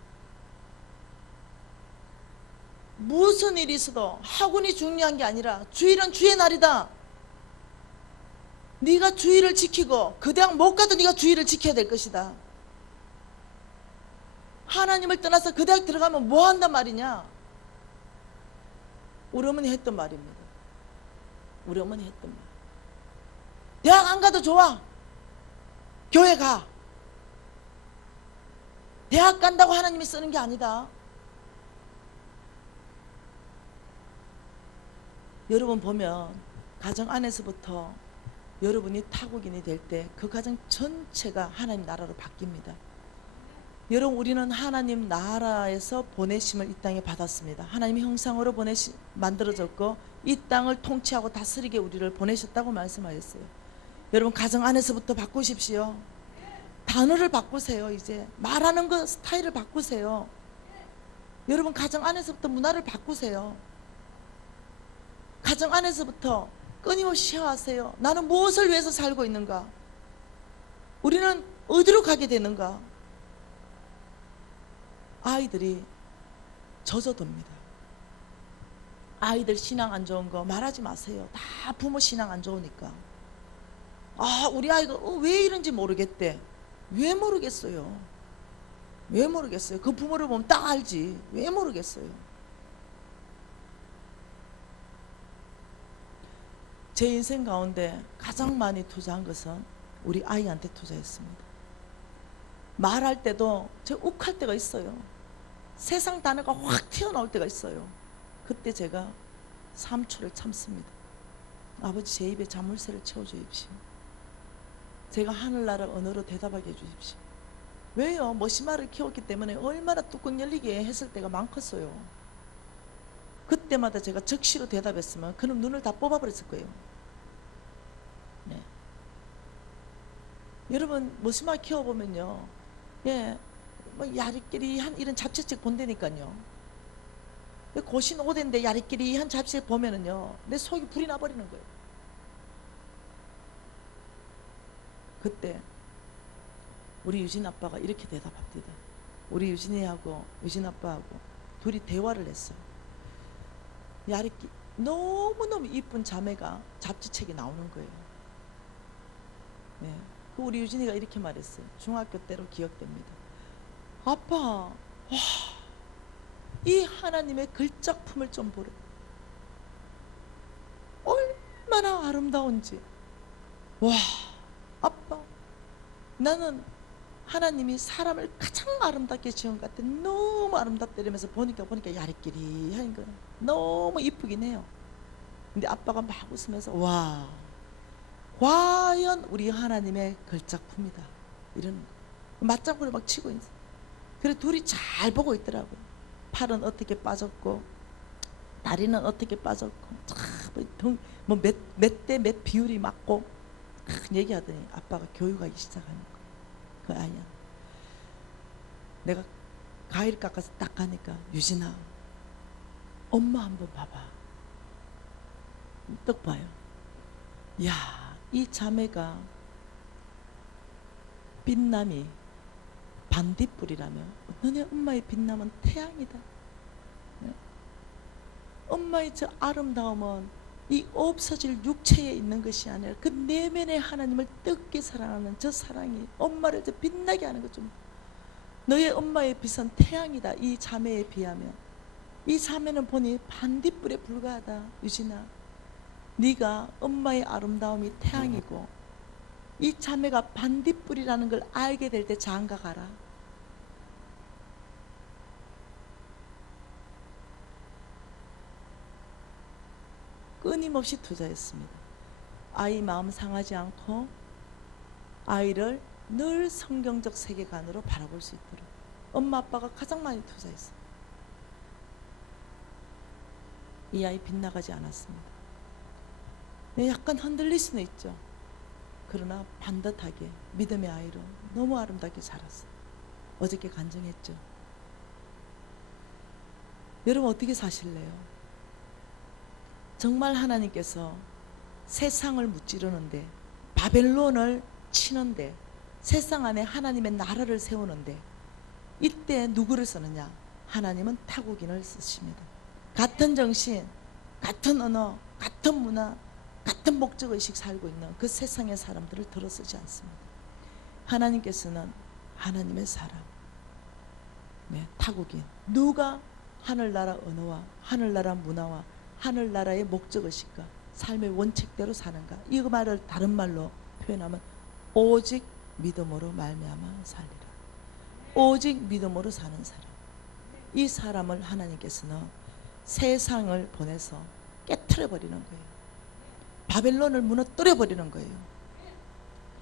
무슨 일이 있어도 학원이 중요한 게 아니라 주일은 주의 날이다. 네가 주의를 지키고 그 대학 못 가도 네가 주의를 지켜야 될 것이다. 하나님을 떠나서 그 대학 들어가면 뭐 한단 말이냐? 우리 어머니 했던 말입니다. 우리 어머니 했던 말. 대학 안 가도 좋아. 교회 가. 대학 간다고 하나님이 쓰는 게 아니다. 여러분 보면 가정 안에서부터 여러분이 타국인이 될 때 그 가정 전체가 하나님 나라로 바뀝니다. 여러분 우리는 하나님 나라에서 보내심을 이 땅에 받았습니다. 하나님의 형상으로 만들어졌고 이 땅을 통치하고 다스리게 우리를 보내셨다고 말씀하셨어요. 여러분 가정 안에서부터 바꾸십시오. 단어를 바꾸세요. 이제 말하는 거 스타일을 바꾸세요. 여러분 가정 안에서부터 문화를 바꾸세요. 가정 안에서부터 끊임없이 쉐어하세요. 나는 무엇을 위해서 살고 있는가? 우리는 어디로 가게 되는가? 아이들이 젖어듭니다. 아이들 신앙 안 좋은 거 말하지 마세요. 다 부모 신앙 안 좋으니까. 아, 우리 아이가 왜 이런지 모르겠대. 왜 모르겠어요? 왜 모르겠어요? 그 부모를 보면 딱 알지. 왜 모르겠어요? 제 인생 가운데 가장 많이 투자한 것은 우리 아이한테 투자했습니다. 말할 때도 제가 욱할 때가 있어요. 세상 단어가 확 튀어나올 때가 있어요. 그때 제가 삼초를 참습니다. 아버지 제 입에 자물쇠를 채워주십시오. 제가 하늘나라 언어로 대답하게 해주십시오. 왜요? 머시마를 키웠기 때문에 얼마나 뚜껑 열리게 했을 때가 많겠어요. 그때마다 제가 적시로 대답했으면 그는 눈을 다 뽑아버렸을 거예요. 네. 여러분 머시마 키워보면요, 예, 뭐 야리끼리한 이런 잡채책 본다니까요. 고신 오대인데 야리끼리한 잡채 보면은요 내 속이 불이 나버리는 거예요. 그때 우리 유진 아빠가 이렇게 대답합니다. 우리 유진이하고 유진 아빠하고 둘이 대화를 했어요. 야리끼 너무너무 이쁜 자매가 잡지책에 나오는 거예요. 네. 그 우리 유진이가 이렇게 말했어요. 중학교 때로 기억됩니다. 아빠, 와, 이 하나님의 글작품을 좀 보래. 얼마나 아름다운지. 와, 아빠, 나는 하나님이 사람을 가장 아름답게 지은 것 같아. 너무 아름답다 이러면서 보니까 야리끼리 하는 거예요. 너무 이쁘긴 해요. 근데 아빠가 막 웃으면서 와, 과연 우리 하나님의 걸작품이다 이런 맞장구를 막 치고 있어요. 그래 둘이 잘 보고 있더라고요. 팔은 어떻게 빠졌고 다리는 어떻게 빠졌고 몇 대 몇 비율이 맞고 얘기하더니 아빠가 교육하기 시작하는 거예요. 그 아이야, 내가 과일 깎아서 딱 가니까 유진아 엄마 한번 봐봐. 떡 봐요. 야, 이 자매가 빛남이 반딧불이라며 너네 엄마의 빛남은 태양이다. 엄마의 저 아름다움은 이 없어질 육체에 있는 것이 아니라 그 내면의 하나님을 뜨겁게 사랑하는 저 사랑이 엄마를 저 빛나게 하는 것 좀. 너의 엄마의 빛은 태양이다. 이 자매에 비하면 이 자매는 보니 반딧불에 불과하다. 유진아, 네가 엄마의 아름다움이 태양이고 이 자매가 반딧불이라는 걸 알게 될 때 장가가라. 끊임없이 투자했습니다. 아이 마음 상하지 않고 아이를 늘 성경적 세계관으로 바라볼 수 있도록 엄마 아빠가 가장 많이 투자했어요. 이 아이 빗나가지 않았습니다. 약간 흔들릴 수는 있죠. 그러나 반듯하게 믿음의 아이로 너무 아름답게 자랐어요. 어저께 간증했죠. 여러분 어떻게 사실래요? 정말 하나님께서 세상을 무찌르는데 바벨론을 치는데 세상 안에 하나님의 나라를 세우는데 이때 누구를 쓰느냐? 하나님은 타국인을 쓰십니다. 같은 정신, 같은 언어, 같은 문화, 같은 목적의식 살고 있는 그 세상의 사람들을 들어 쓰지 않습니다. 하나님께서는 하나님의 사람, 타국인, 누가 하늘나라 언어와 하늘나라 문화와 하늘나라의 목적의식과 삶의 원칙대로 사는가? 이 말을 다른 말로 표현하면 오직 믿음으로 말미암아 살리라. 오직 믿음으로 사는 사람. 이 사람을 하나님께서는 세상을 보내서 깨트려 버리는 거예요. 바벨론을 무너뜨려 버리는 거예요.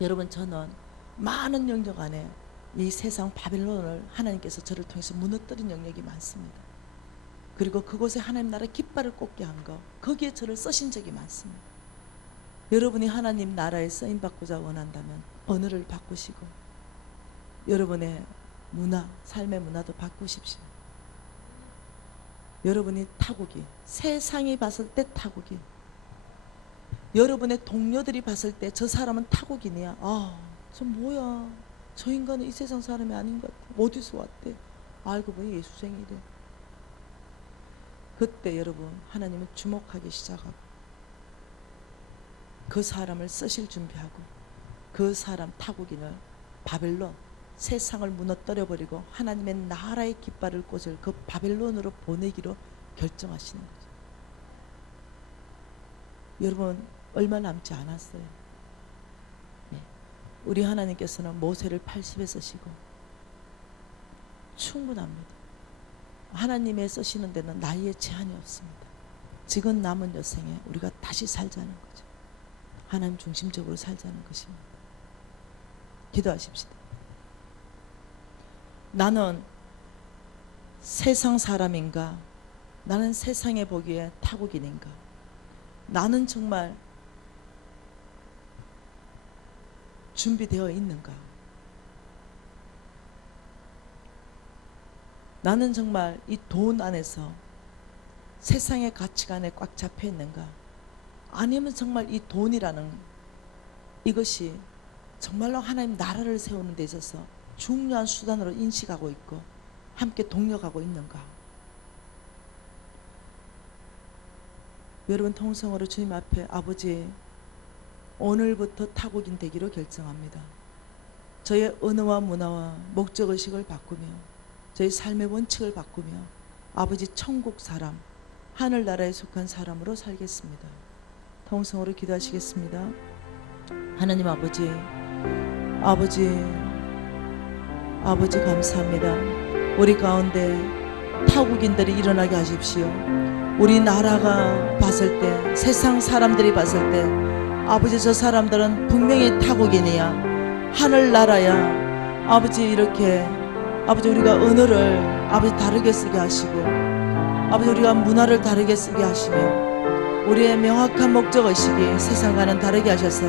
여러분 저는 많은 영역 안에 이 세상 바벨론을 하나님께서 저를 통해서 무너뜨린 영역이 많습니다. 그리고 그곳에 하나님 나라 깃발을 꽂게 한 거, 거기에 저를 쓰신 적이 많습니다. 여러분이 하나님 나라에 쓰임받고자 원한다면 언어를 바꾸시고 여러분의 문화, 삶의 문화도 바꾸십시오. 여러분이 타국이, 세상이 봤을 때 타국이, 여러분의 동료들이 봤을 때 저 사람은 타국인이야. 아, 저 뭐야, 저 인간은 이 세상 사람이 아닌 것 같아. 어디서 왔대? 알고 보니 예수쟁이래. 그때 여러분 하나님은 주목하기 시작하고 그 사람을 쓰실 준비하고 그 사람 타국인을 바벨론, 세상을 무너뜨려버리고 하나님의 나라의 깃발을 꽂을 그 바벨론으로 보내기로 결정하시는 거죠. 여러분 얼마 남지 않았어요. 우리 하나님께서는 모세를 80에 쓰시고 충분합니다. 하나님의 쓰시는 데는 나이에 제한이 없습니다. 지금 남은 여생에 우리가 다시 살자는 거죠. 하나님 중심적으로 살자는 것입니다. 기도하십시다. 나는 세상 사람인가? 나는 세상에 보기에 타국인인가? 나는 정말 준비되어 있는가? 나는 정말 이 돈 안에서 세상의 가치관에 꽉 잡혀 있는가? 아니면 정말 이 돈이라는 이것이 정말로 하나님 나라를 세우는 데 있어서 중요한 수단으로 인식하고 있고 함께 동력하고 있는가? 여러분 통성으로 주님 앞에 아버지 오늘부터 타국인 되기로 결정합니다. 저의 언어와 문화와 목적의식을 바꾸며 저희 삶의 원칙을 바꾸며 아버지 천국 사람, 하늘나라에 속한 사람으로 살겠습니다. 통성으로 기도하시겠습니다. 하나님 아버지, 아버지 감사합니다. 우리 가운데 타국인들이 일어나게 하십시오. 우리 나라가 봤을 때, 세상 사람들이 봤을 때 아버지 저 사람들은 분명히 타국인이야, 하늘나라야. 아버지 이렇게 아버지 우리가 언어를 아버지 다르게 쓰게 하시고 아버지 우리가 문화를 다르게 쓰게 하시며 우리의 명확한 목적의식이 세상과는 다르게 하셔서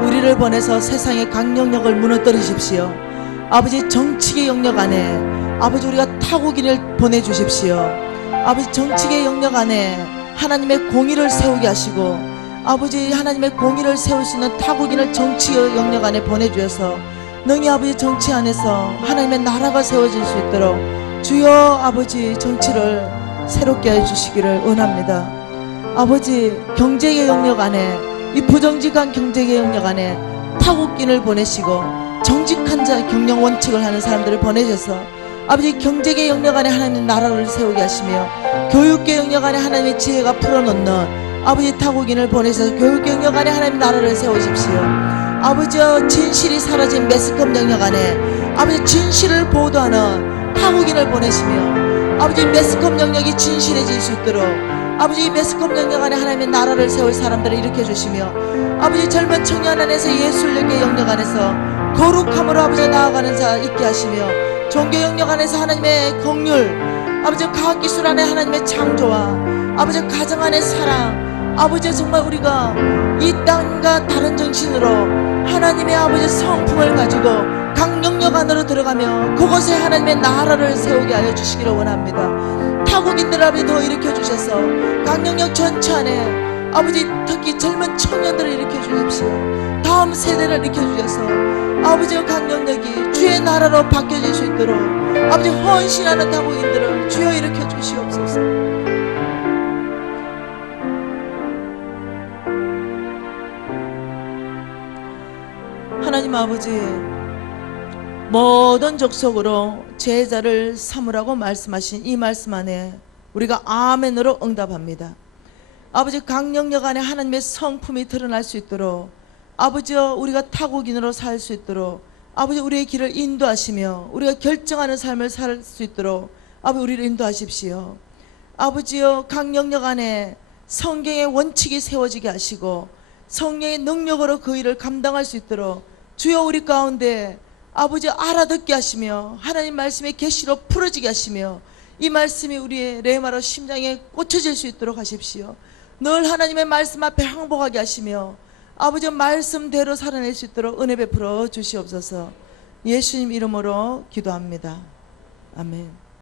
우리를 보내서 세상의 강력력을 무너뜨리십시오. 아버지 정치의 영역 안에 아버지 우리가 타국인을 보내주십시오. 아버지 정치계 영역 안에 하나님의 공의를 세우게 하시고 아버지 하나님의 공의를 세울 수 있는 타국인을 정치 영역 안에 보내주셔서 능히 아버지 정치 안에서 하나님의 나라가 세워질 수 있도록 주여 아버지 정치를 새롭게 해주시기를 원합니다. 아버지 경제의 영역 안에 이 부정직한 경제의 영역 안에 타국인을 보내시고 정직한 자 경영 원칙을 하는 사람들을 보내셔서 아버지 경제계 영역 안에 하나님의 나라를 세우게 하시며 교육계 영역 안에 하나님의 지혜가 풀어놓는 아버지 타국인을 보내셔서 교육계 영역 안에 하나님의 나라를 세우십시오. 아버지 진실이 사라진 매스컴 영역 안에 아버지 진실을 보도하는 타국인을 보내시며 아버지 매스컴 영역이 진실해질 수 있도록 아버지 매스컴 영역 안에 하나님의 나라를 세울 사람들을 일으켜 주시며 아버지 젊은 청년 안에서 예술력의 영역 안에서 거룩함으로 아버지 나아가는 자 있게 하시며 종교 영역 안에서 하나님의 긍휼 아버지 과학기술 안에 하나님의 창조와 아버지 가정 안의 사랑 아버지 정말 우리가 이 땅과 다른 정신으로 하나님의 아버지 성품을 가지고 각 영역 안으로 들어가며 그곳에 하나님의 나라를 세우게 하여 주시기를 원합니다. 타국인들 아버지 더 일으켜 주셔서 각 영역 전체 안에 아버지 특히 젊은 청년들을 일으켜 주십시오. 다음 세대를 일으켜 주셔서 아버지의 각 영역이 주의 나라로 바뀌어질 수 있도록 아버지 헌신하는 타국인들을 주여 일으켜 주시옵소서. 하나님 아버지 모든 족속으로 제자를 삼으라고 말씀하신 이 말씀 안에 우리가 아멘으로 응답합니다. 아버지 각 영역 안에 하나님의 성품이 드러날 수 있도록 아버지여 우리가 타국인으로 살 수 있도록 아버지 우리의 길을 인도하시며 우리가 결정하는 삶을 살 수 있도록 아버지 우리를 인도하십시오. 아버지여 각 영역 안에 성경의 원칙이 세워지게 하시고 성령의 능력으로 그 일을 감당할 수 있도록 주여 우리 가운데 아버지 알아듣게 하시며 하나님 말씀의 계시로 풀어지게 하시며 이 말씀이 우리의 레마로 심장에 꽂혀질 수 있도록 하십시오. 늘 하나님의 말씀 앞에 항복하게 하시며 아버지 말씀대로 살아낼 수 있도록 은혜 베풀어 주시옵소서. 예수님 이름으로 기도합니다. 아멘.